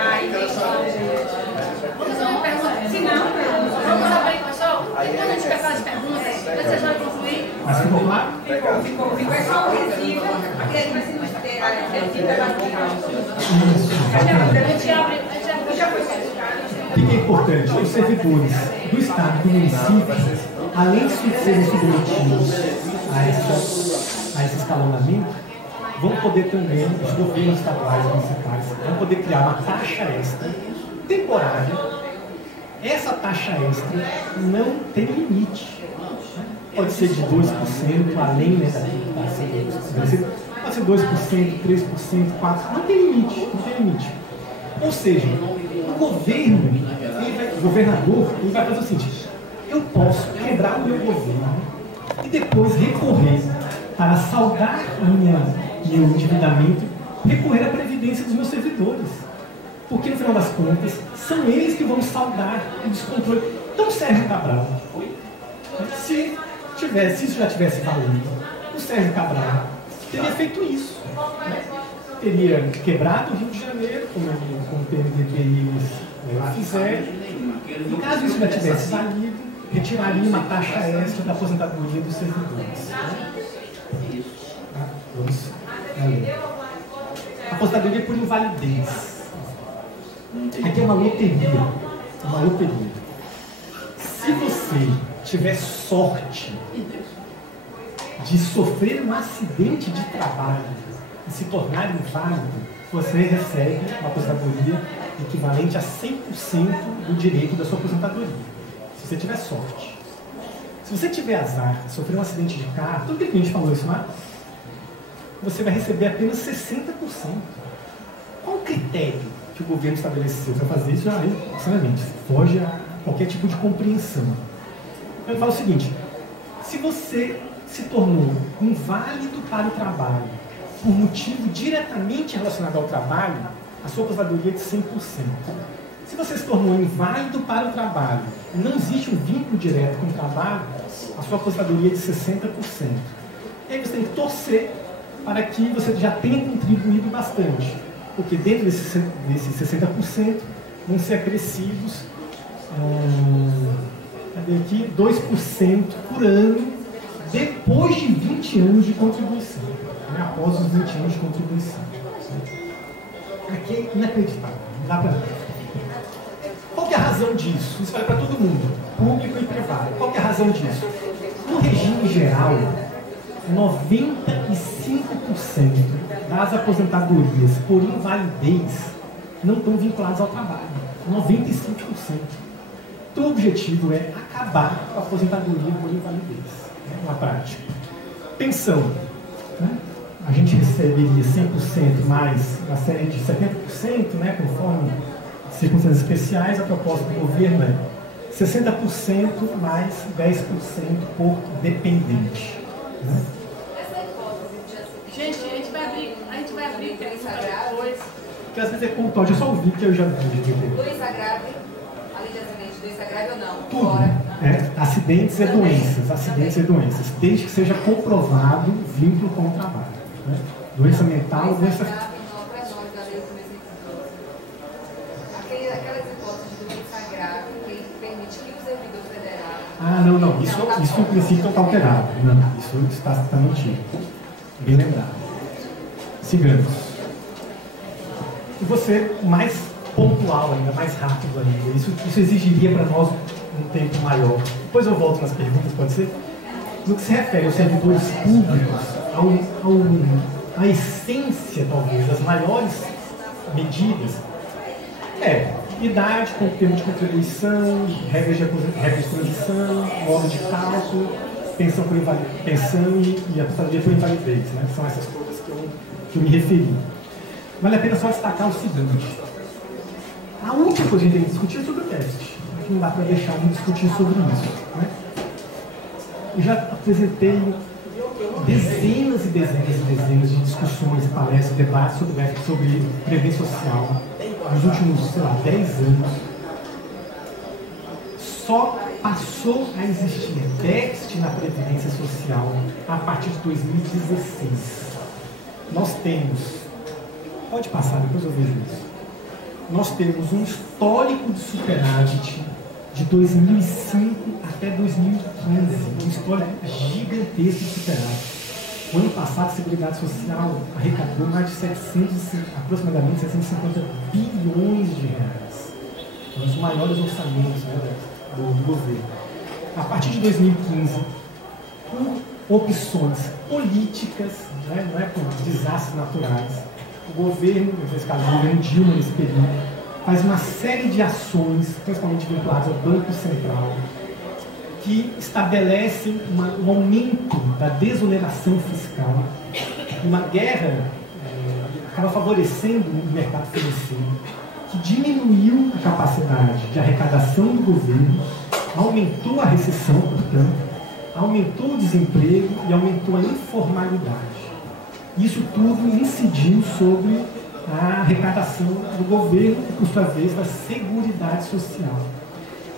Ah, entendi. Se não, vamos abrir, pessoal? Depois a gente pegar as perguntas, vocês vão concluir. Mas ficou claro? Ficou. É só o recibo. Aquele vai ser no esteira, o recibo é bastante. O que é importante? Os servidores do Estado e do município, além de serem submetidos a esse escalonamento, vão poder também, os governos estaduais e municipais, vão poder criar uma taxa extra temporária. Essa taxa extra não tem limite. Pode ser de 2%, além daquilo que está sendo estabelecido. Pode ser 2%, 3%, 4%. Não tem limite. Ou seja, o governador, ele vai fazer o seguinte: eu posso quebrar o meu governo e depois recorrer para saldar meu endividamento, recorrer à previdência dos meus servidores. Porque, no final das contas, são eles que vão saldar o descontrole. Então, Sérgio Cabral, se isso já tivesse valido, o Sérgio Cabral teria feito isso. Né? Teria quebrado o Rio de Janeiro, como o PMDB e eles lá fizeram. E caso isso já tivesse valido, retiraria uma taxa extra da aposentadoria dos servidores. Né? A aposentadoria por invalidez. Aqui é uma loteria. Se você tiver sorte de sofrer um acidente de trabalho e se tornar inválido, você recebe uma aposentadoria equivalente a 100% do direito da sua aposentadoria. Se você tiver sorte. Se você tiver azar, sofrer um acidente de carro, tudo que a gente falou isso lá, você vai receber apenas 60%. Qual o critério que o governo estabeleceu para fazer isso? Sinceramente, foge a qualquer tipo de compreensão. Ele fala o seguinte: se você se tornou inválido para o trabalho por motivo diretamente relacionado ao trabalho, a sua aposentadoria é de 100%. Se você se tornou inválido para o trabalho e não existe um vínculo direto com o trabalho, a sua aposentadoria é de 60%. E aí você tem que torcer para que você já tenha contribuído bastante, porque dentro desses 60% vão ser acrescidos 2% por ano depois de 20 anos de contribuição, né? Após os 20 anos de contribuição. Aqui é inacreditável, não dá para ver. Qual que é a razão disso? Isso vale para todo mundo, público e privado. Qual que é a razão disso? No regime geral, 95% das aposentadorias por invalidez não estão vinculadas ao trabalho. 95%. Então, o objetivo é acabar com a aposentadoria por invalidez, né, na prática. Pensão, né? A gente receberia 100% mais uma série de 70%, né, conforme circunstâncias especiais. A proposta do governo é 60% mais 10% por dependente. Né? Gente, a gente vai abrir depois. Porque às vezes é contógeno, eu só ouvi que eu já vi. Dois agravem, além de acidente, dois agravem ou não? Tudo. Fora. Acidentes e doenças. Acidentes e doenças. Desde que seja comprovado vínculo com o trabalho. Né? Doença mental, doença. Aquelas hipóteses de doença grave que permite que o servidor federal. Não. Isso em princípio está alterado. Não, isso está mantido. Bem lembrado. Sigamos. E você mais pontual ainda, mais rápido ainda. Isso exigiria para nós um tempo maior. Depois eu volto nas perguntas, pode ser? No que se refere aos servidores públicos, a essência, talvez, das maiores medidas idade, termo de contribuição, regras de transição, modo de cálculo, pensão e aposentadoria por invalidez. Né? São essas coisas que eu me referi. Vale a pena só destacar o seguinte. A última coisa que a gente tem que discutir é sobre o déficit. Não dá para deixar de discutir sobre isso. Né? Eu já apresentei dezenas e dezenas de discussões, palestras, debates sobre previdência social nos últimos, 10 anos. Só passou a existir déficit na previdência social a partir de 2016. Nós temos, pode passar, depois eu vejo isso. Nós temos um histórico de superávit de 2005 até 2015, um histórico gigantesco de superávit. O ano passado, a Seguridade Social arrecadou mais de aproximadamente 750 bilhões de reais. Um dos maiores orçamentos, né, do governo. A partir de 2015, por opções políticas, né, não é por desastres naturais, o governo, nesse caso o governo Dilma, nesse período, faz uma série de ações, principalmente vinculadas ao Banco Central, que estabelecem um aumento da desoneração fiscal, uma guerra acaba favorecendo o mercado financeiro, que diminuiu a capacidade de arrecadação do governo, aumentou a recessão, portanto, aumentou o desemprego e aumentou a informalidade. Isso tudo incidiu sobre a arrecadação do governo e, por sua vez, da Seguridade Social.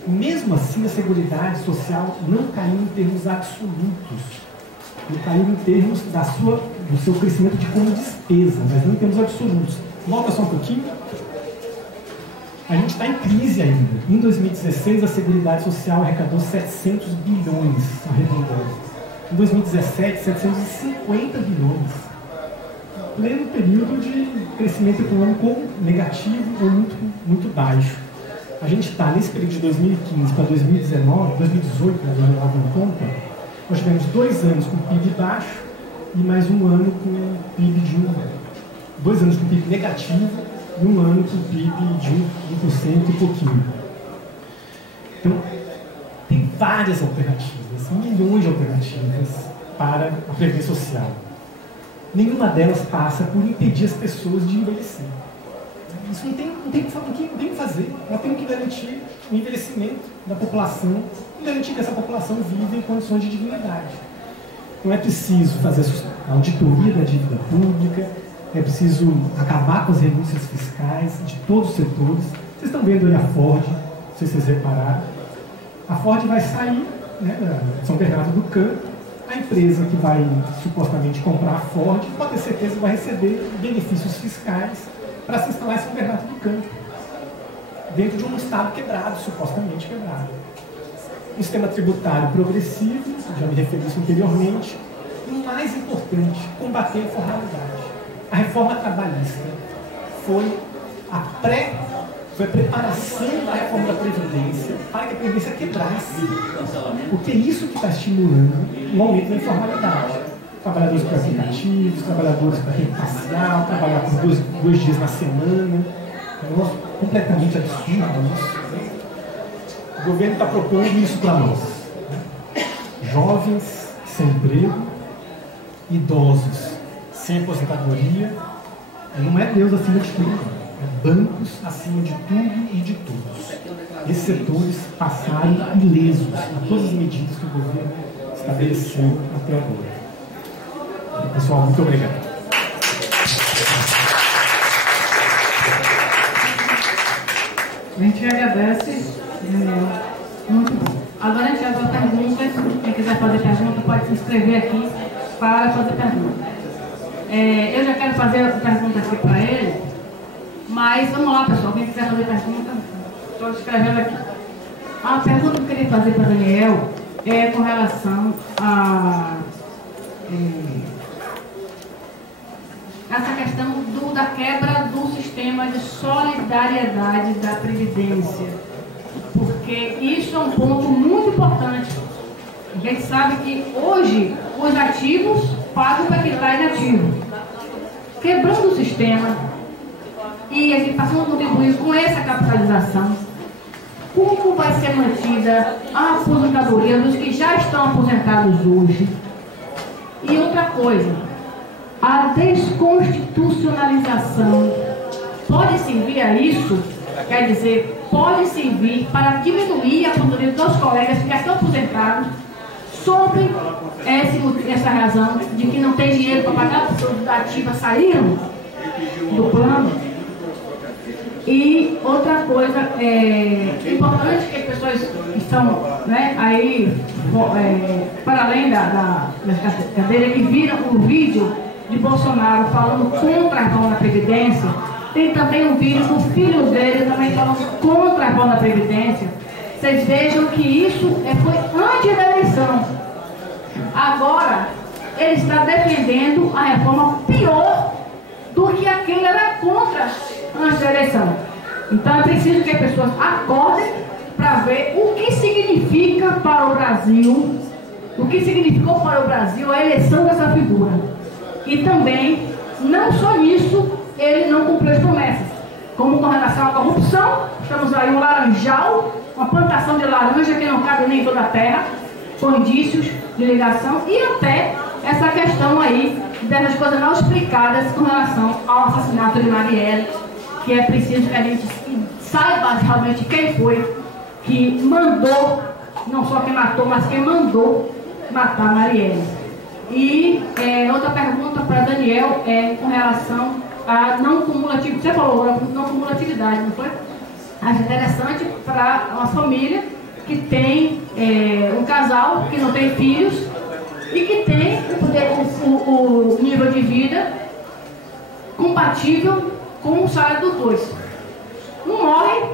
Mesmo assim, a Seguridade Social não caiu em termos absolutos. Ele caiu em termos do seu crescimento de como despesa, mas não em termos absolutos. Volta só um pouquinho. A gente está em crise ainda. Em 2016, a Seguridade Social arrecadou 700 bilhões, arredondando. Em 2017, 750 bilhões. Pleno período de crescimento econômico negativo ou muito baixo. A gente está nesse período de 2015 para 2019, 2018, né, na conta, nós tivemos 2 anos com PIB baixo e mais um ano com PIB de 2 anos com PIB negativo e um ano com PIB de 1% e pouquinho. Então, tem várias alternativas, milhões de alternativas para a previdência social. Nenhuma delas passa por impedir as pessoas de envelhecer. Isso não tem o que fazer. Ela tem que garantir o envelhecimento da população e garantir que essa população viva em condições de dignidade. Então é preciso fazer a auditoria da dívida pública, é preciso acabar com as renúncias fiscais de todos os setores. Vocês estão vendo aí a Ford, não sei se vocês repararam. A Ford vai sair, né, de São Bernardo do Campo. A empresa que vai supostamente comprar a Ford pode ter certeza que vai receber benefícios fiscais para se instalar em São Bernardo do Campo, dentro de um estado quebrado, supostamente quebrado. um sistema tributário progressivo, já me referi isso anteriormente, e o mais importante, combater a informalidade. A reforma trabalhista foi a preparação da reforma da Previdência para que a Previdência quebrasse. Porque é isso que está estimulando o aumento da informalidade. Trabalhadores por aplicativos, trabalhadores para tempo parcial, trabalhar por dois dias na semana. Nossa, completamente absurdo isso. O governo está propondo isso para nós. Jovens sem emprego, idosos sem aposentadoria. Não é Deus acima de tudo, é bancos acima de tudo e de todos. Esses setores passaram ilesos a todas as medidas que o governo estabeleceu até agora. Pessoal, muito obrigado. A gente agradece, Daniel. Muito bom. Agora a gente vai para perguntas. Quem quiser fazer pergunta pode se inscrever aqui para fazer pergunta. Eu já quero fazer a pergunta aqui para ele, mas vamos lá, pessoal. Quem quiser fazer pergunta, estou escrevendo aqui. A pergunta que eu queria fazer para Daniel é com relação a essa questão da quebra do sistema de solidariedade da Previdência, porque isso é um ponto muito importante. A gente sabe que hoje os ativos pagam para quem está inativo. Quebrando o sistema e a gente passando a contribuir com essa capitalização, como vai ser mantida a aposentadoria dos que já estão aposentados hoje? E outra coisa, a desconstitucionalização pode servir a isso? Quer dizer, pode servir para diminuir a aposentadoria dos colegas que já estão aposentados sobre essa razão de que não tem dinheiro para pagar porque os ativos saíram do plano. E outra coisa, importante que as pessoas que estão aí, para além das cadeiras, que viram o vídeo de Bolsonaro falando contra a reforma da Previdência, tem também um vídeo do filho dele também falando contra a reforma da Previdência. Vocês vejam que isso foi antes da eleição. Agora, ele está defendendo a reforma pior do que aquele era contra antes da eleição. Então é preciso que as pessoas acordem para ver o que significa para o Brasil, o que significou para o Brasil a eleição dessa figura. E também, não só nisso, ele não cumpriu as promessas. Como com relação à corrupção, estamos aí um laranjal, uma plantação de laranja que não cabe nem em toda a terra, com indícios de ligação, e até essa questão aí dessas coisas não explicadas com relação ao assassinato de Marielle, que é preciso que a gente saiba realmente quem foi que mandou, não só quem matou, mas quem mandou matar Marielle. E outra pergunta para Daniel é com relação a não cumulatividade. Você falou não cumulatividade, não foi? Acho interessante para uma família que tem um casal que não tem filhos e que tem o nível de vida compatível com o salário dos dois. Um morre,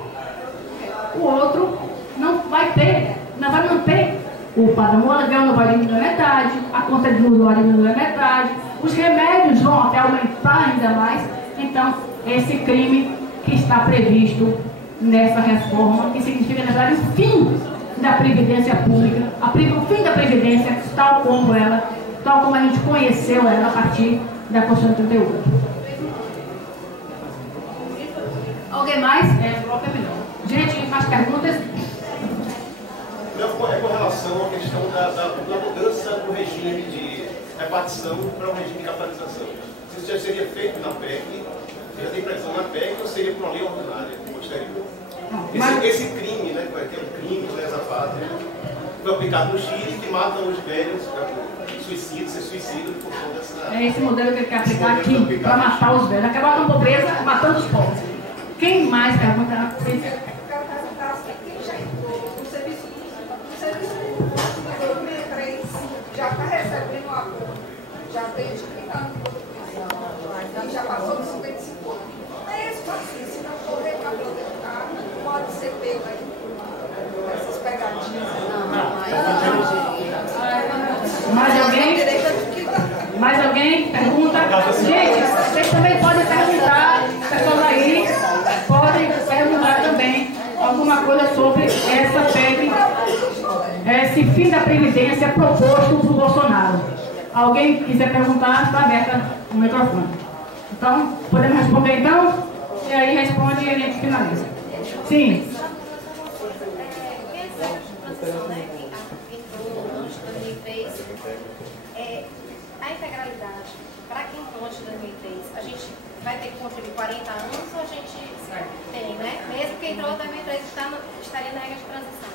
o outro não vai ter, não vai manter. O padrão aluguel não vai diminuir a metade, a conta de luz não vai diminuir a metade, os remédios vão até aumentar ainda mais. Então, esse crime que está previsto nessa reforma, que significa, na verdade, o fim da Previdência Pública, o fim da Previdência, tal como a gente conheceu ela a partir da Constituição de 38. Alguém mais? Bloco é melhor. Gente, mais perguntas? É com relação à questão da mudança do regime de repartição para o regime de capitalização. Isso já seria feito na PEC, já tem previsão na PEC, ou seria por uma lei ordinária posterior? Esse crime, né, que é um crime de lesa-pátria, foi aplicado no Chile, que matam os velhos, ser suicídio por conta dessa... É esse modelo que ele quer aplicar aqui, para matar os velhos, acabar com a pobreza, matando os pobres. Quem mais pergunta? Eu quero perguntar assim, quem já entrou no serviço público de 2003, já está recebendo o apoio, já tem de 30 anos de contribuição, já passou de 55 anos. Mesmo assim, se não for recapitalado, pode ser pego aí por essas pegadinhas. Mais alguém? Mais alguém? Pergunta? Gente, vocês também podem perguntar, pessoal aí, podem perguntar também alguma coisa sobre essa PEC, esse fim da Previdência proposto por Bolsonaro. Alguém quiser perguntar, está aberta o microfone. Então, podemos responder então? E aí responde e a gente finaliza. Sim. A integralidade, para quem entrou antes de 2003, a gente vai ter que contribuir 40 anos ou a gente tem, né? Mesmo quem entrou em 2003 estaria na regra de transição.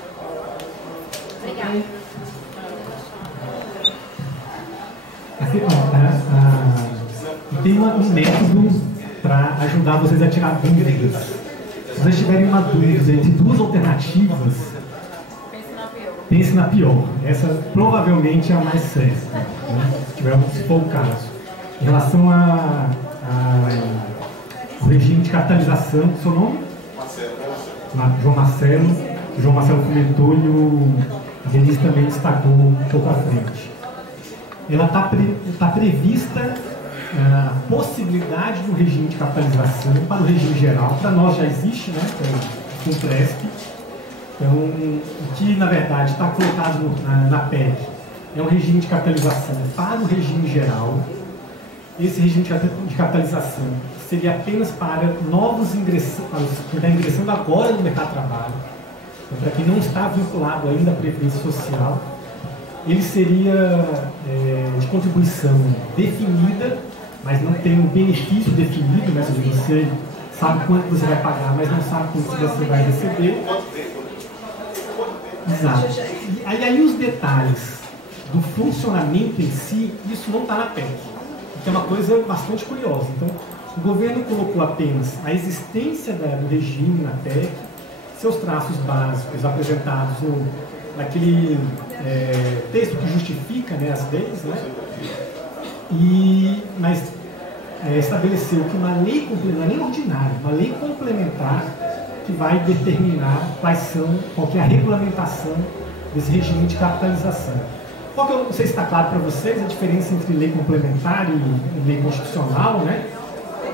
Obrigada. Tem um método para ajudar vocês a tirar dúvidas. Se vocês tiverem uma dúvida entre duas alternativas, pense na pior. Essa provavelmente é a mais certa, né? Se for o caso. Em relação ao regime de capitalização, seu nome? João Marcelo. O João Marcelo comentou e o Denise também destacou um pouco à frente. Ela está prevista a possibilidade do regime de capitalização para o regime geral. Para nós já existe, né? Com o PRESP. Então, o que na verdade está colocado na PEC é um regime de capitalização para o regime geral. Esse regime de capitalização seria apenas para novos ingressantes, para quem está ingressando agora no mercado de trabalho. Então, para quem não está vinculado ainda à Previdência Social, ele seria de contribuição definida, mas não tem um benefício definido, né? Você sabe quanto você vai pagar, mas não sabe quanto você vai receber. Exato. E aí os detalhes do funcionamento em si, isso não está na PEC, que é uma coisa bastante curiosa. Então, o governo colocou apenas a existência do regime na PEC, seus traços básicos apresentados naquele texto que justifica, né, as leis, né? Mas estabeleceu que uma lei ordinária, uma lei complementar que vai determinar qual que é a regulamentação desse regime de capitalização. Qual que não sei se está claro para vocês a diferença entre lei complementar e lei constitucional, né?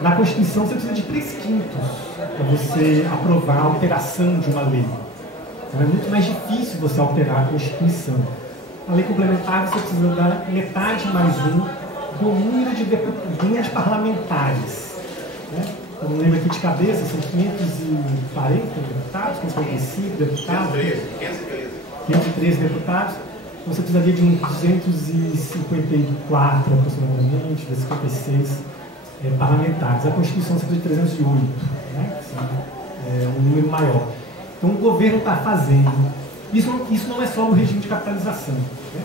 Na Constituição você precisa de 3/5 para você aprovar a alteração de uma lei. Então é muito mais difícil você alterar a Constituição. A lei complementar você precisa dar metade mais um do número de parlamentares, né? Eu não lembro aqui de cabeça, são 540 deputados, 545 deputados, 513 deputados. Então você precisaria de uns 254 aproximadamente, 256 parlamentares. A Constituição você precisa de 308, né? É um número maior. Então o governo está fazendo. Isso não é só no regime de capitalização, né?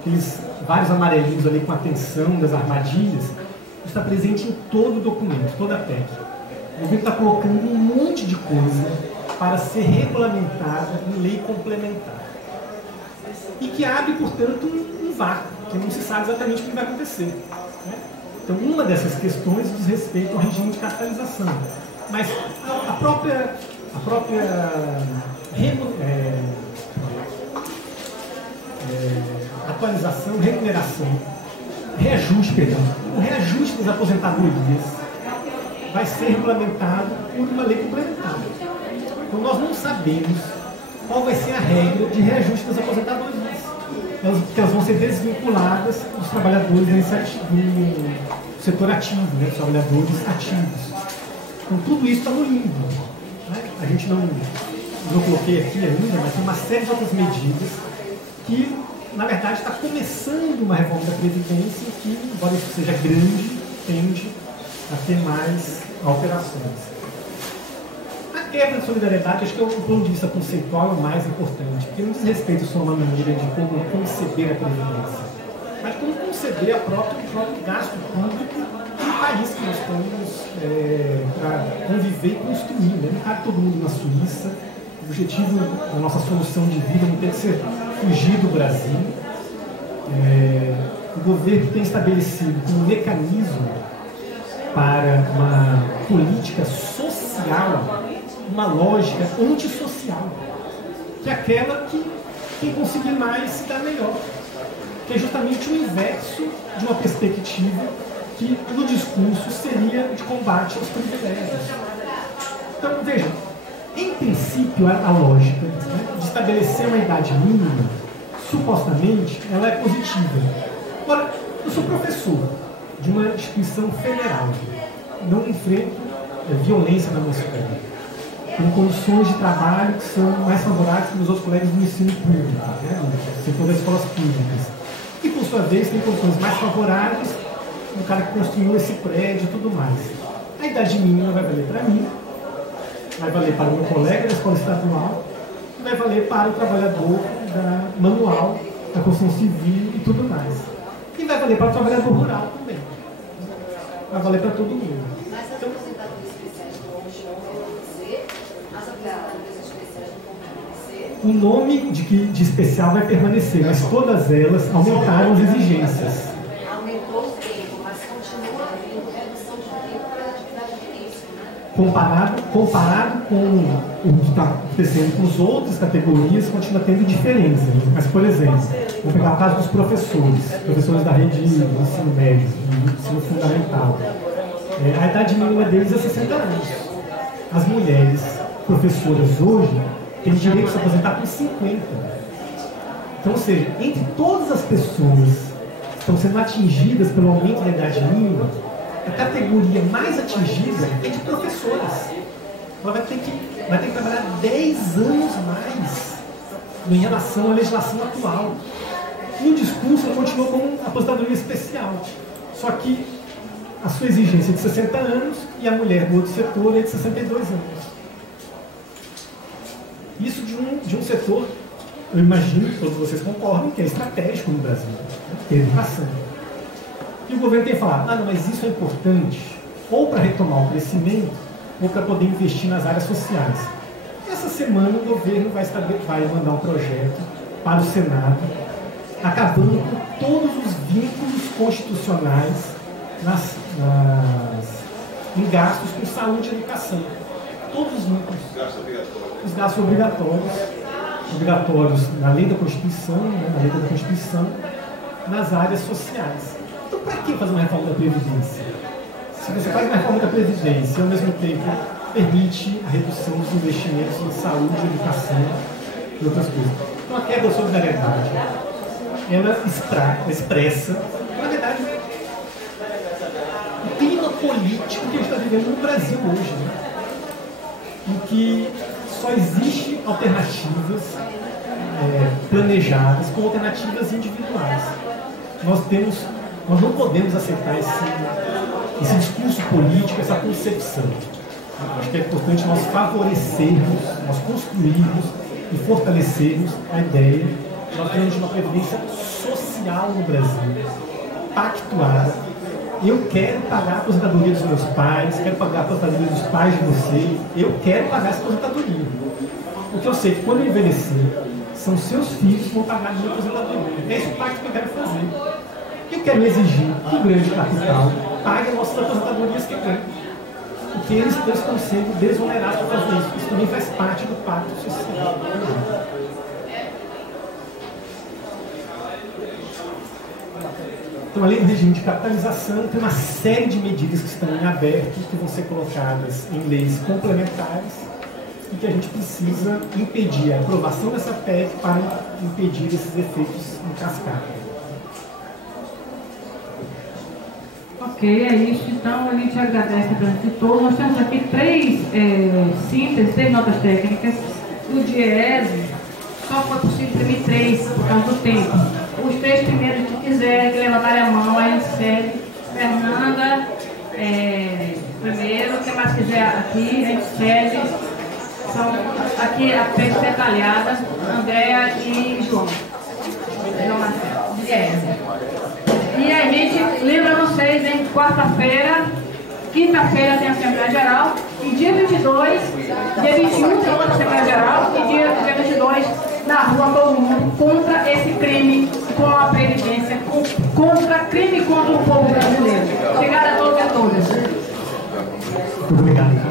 Aqueles vários amarelinhos ali com a tensão das armadilhas, está presente em todo o documento, toda a PEC. O governo está colocando um monte de coisa para ser regulamentada em lei complementar. E que abre, portanto, um vácuo, que não se sabe exatamente o que vai acontecer, né? Então, uma dessas questões diz respeito ao regime de capitalização. Mas a própria atualização, remuneração, o reajuste das aposentadorias vai ser regulamentado por uma lei complementar. Então nós não sabemos qual vai ser a regra de reajuste das aposentadorias, porque elas vão ser desvinculadas dos trabalhadores do setor ativo, né, dos trabalhadores ativos. Então tudo isso está no limbo, né? A gente não coloquei aqui ainda, mas tem uma série de outras medidas que na verdade está começando uma reforma da Previdência que, embora isso seja grande, tende a ter mais alterações. A quebra de solidariedade, acho que do ponto de vista conceitual é o mais importante, porque não diz respeito só a uma maneira de como conceber a Previdência, mas como conceber o próprio gasto público no país que nós estamos para conviver e construir, né? Não cabe todo mundo na Suíça. O objetivo da nossa solução de vida não tem que ser fugir do Brasil. O governo tem estabelecido um mecanismo para uma política social, uma lógica antissocial, que é aquela que quem conseguir mais se dá melhor. que é justamente o inverso de uma perspectiva que no discurso seria de combate aos privilégios. Então, veja, em princípio, a lógica, né, de estabelecer uma idade mínima, supostamente, ela é positiva. Agora, eu sou professor de uma instituição federal, não enfrento violência na minha escola, tenho condições de trabalho que são mais favoráveis que os outros colegas do ensino público, né, no setor das escolas públicas. E, por sua vez, tem condições mais favoráveis do cara que construiu esse prédio e tudo mais. A idade mínima vai valer para mim, vai valer para o meu colega da escola estadual e vai valer para o trabalhador da manual, da construção civil e tudo mais. E vai valer para o trabalhador rural também. Vai valer para todo mundo. Mas as aposentadorias especiais vão permanecer, as aposentadorias especiais não vão permanecer. O nome de especial vai permanecer, mas todas elas aumentaram as exigências. Aumentou o tempo, mas continua havendo redução de tempo para a atividade de início, né? Comparado com o que está acontecendo com as outras categorias, continua tendo diferença. Mas, por exemplo, vamos pegar o caso dos professores da rede de ensino médio, do ensino fundamental. A idade mínima deles é 60 anos. As mulheres professoras hoje têm direito de se aposentar com 50. Então, ou seja, entre todas as pessoas que estão sendo atingidas pelo aumento da idade mínima, a categoria mais atingida é de professoras. Ela vai ter que trabalhar 10 anos mais em relação à legislação atual. No discurso, ela continua como aposentadoria especial. Só que a sua exigência é de 60 anos e a mulher do outro setor é de 62 anos. Isso de um setor, eu imagino que todos vocês concordam, que é estratégico no Brasil, que é a educação. E o governo tem falado, não, mas isso é importante ou para retomar o crescimento ou para poder investir nas áreas sociais. Essa semana o governo vai mandar um projeto para o Senado, acabando com todos os vínculos constitucionais em gastos com saúde e educação. Todos os vínculos. Os gastos obrigatórios na lei da Constituição, nas áreas sociais. Então, para que fazer uma reforma da Previdência? Se você faz uma reforma da Previdência e, ao mesmo tempo, permite a redução dos investimentos em saúde, educação e outras coisas. Então, a quebra da solidariedade, ela expressa, na verdade, o clima político que a gente está vivendo no Brasil hoje, né? Em que só existem alternativas planejadas com alternativas individuais. Nós não podemos aceitar esse discurso político, essa concepção. Acho que é importante nós favorecermos, nós construirmos e fortalecermos a ideia de nós termos uma previdência social no Brasil, pactuada. Eu quero pagar a aposentadoria dos meus pais, quero pagar a aposentadoria dos pais de vocês, eu quero pagar essa aposentadoria. Porque eu sei que quando eu envelhecer, são seus filhos que vão pagar a minha aposentadoria. É esse o pacto que eu quero fazer. Eu quero exigir que o grande capital pague as nossas aposentadorias que ganham. Porque eles estão sendo desonerados para fazer isso. Isso também faz parte do pacto social. Então, além do regime de capitalização, tem uma série de medidas que estão em aberto, que vão ser colocadas em leis complementares e que a gente precisa impedir a aprovação dessa PEC para impedir esses efeitos em cascata. Ok, é isso. Então, a gente agradece a presença de todos. Nós temos aqui três notas técnicas. O DIEESE só foi possível imprimir 3 por causa do tempo. Os 3 primeiros que quiserem que levantarem a mão, a gente segue. Fernanda, primeiro, quem mais quiser aqui, a gente segue. São aqui a peça detalhada, Andréa e João Marcelo, DIEESE. E a gente lembra vocês, em quinta-feira tem a Assembleia Geral, e dia 22, dia 21 tem outra Assembleia Geral, e dia 22 na rua todo mundo contra esse crime com a Previdência, contra crime contra o povo brasileiro. Obrigada a todos e a todas. Muito obrigado.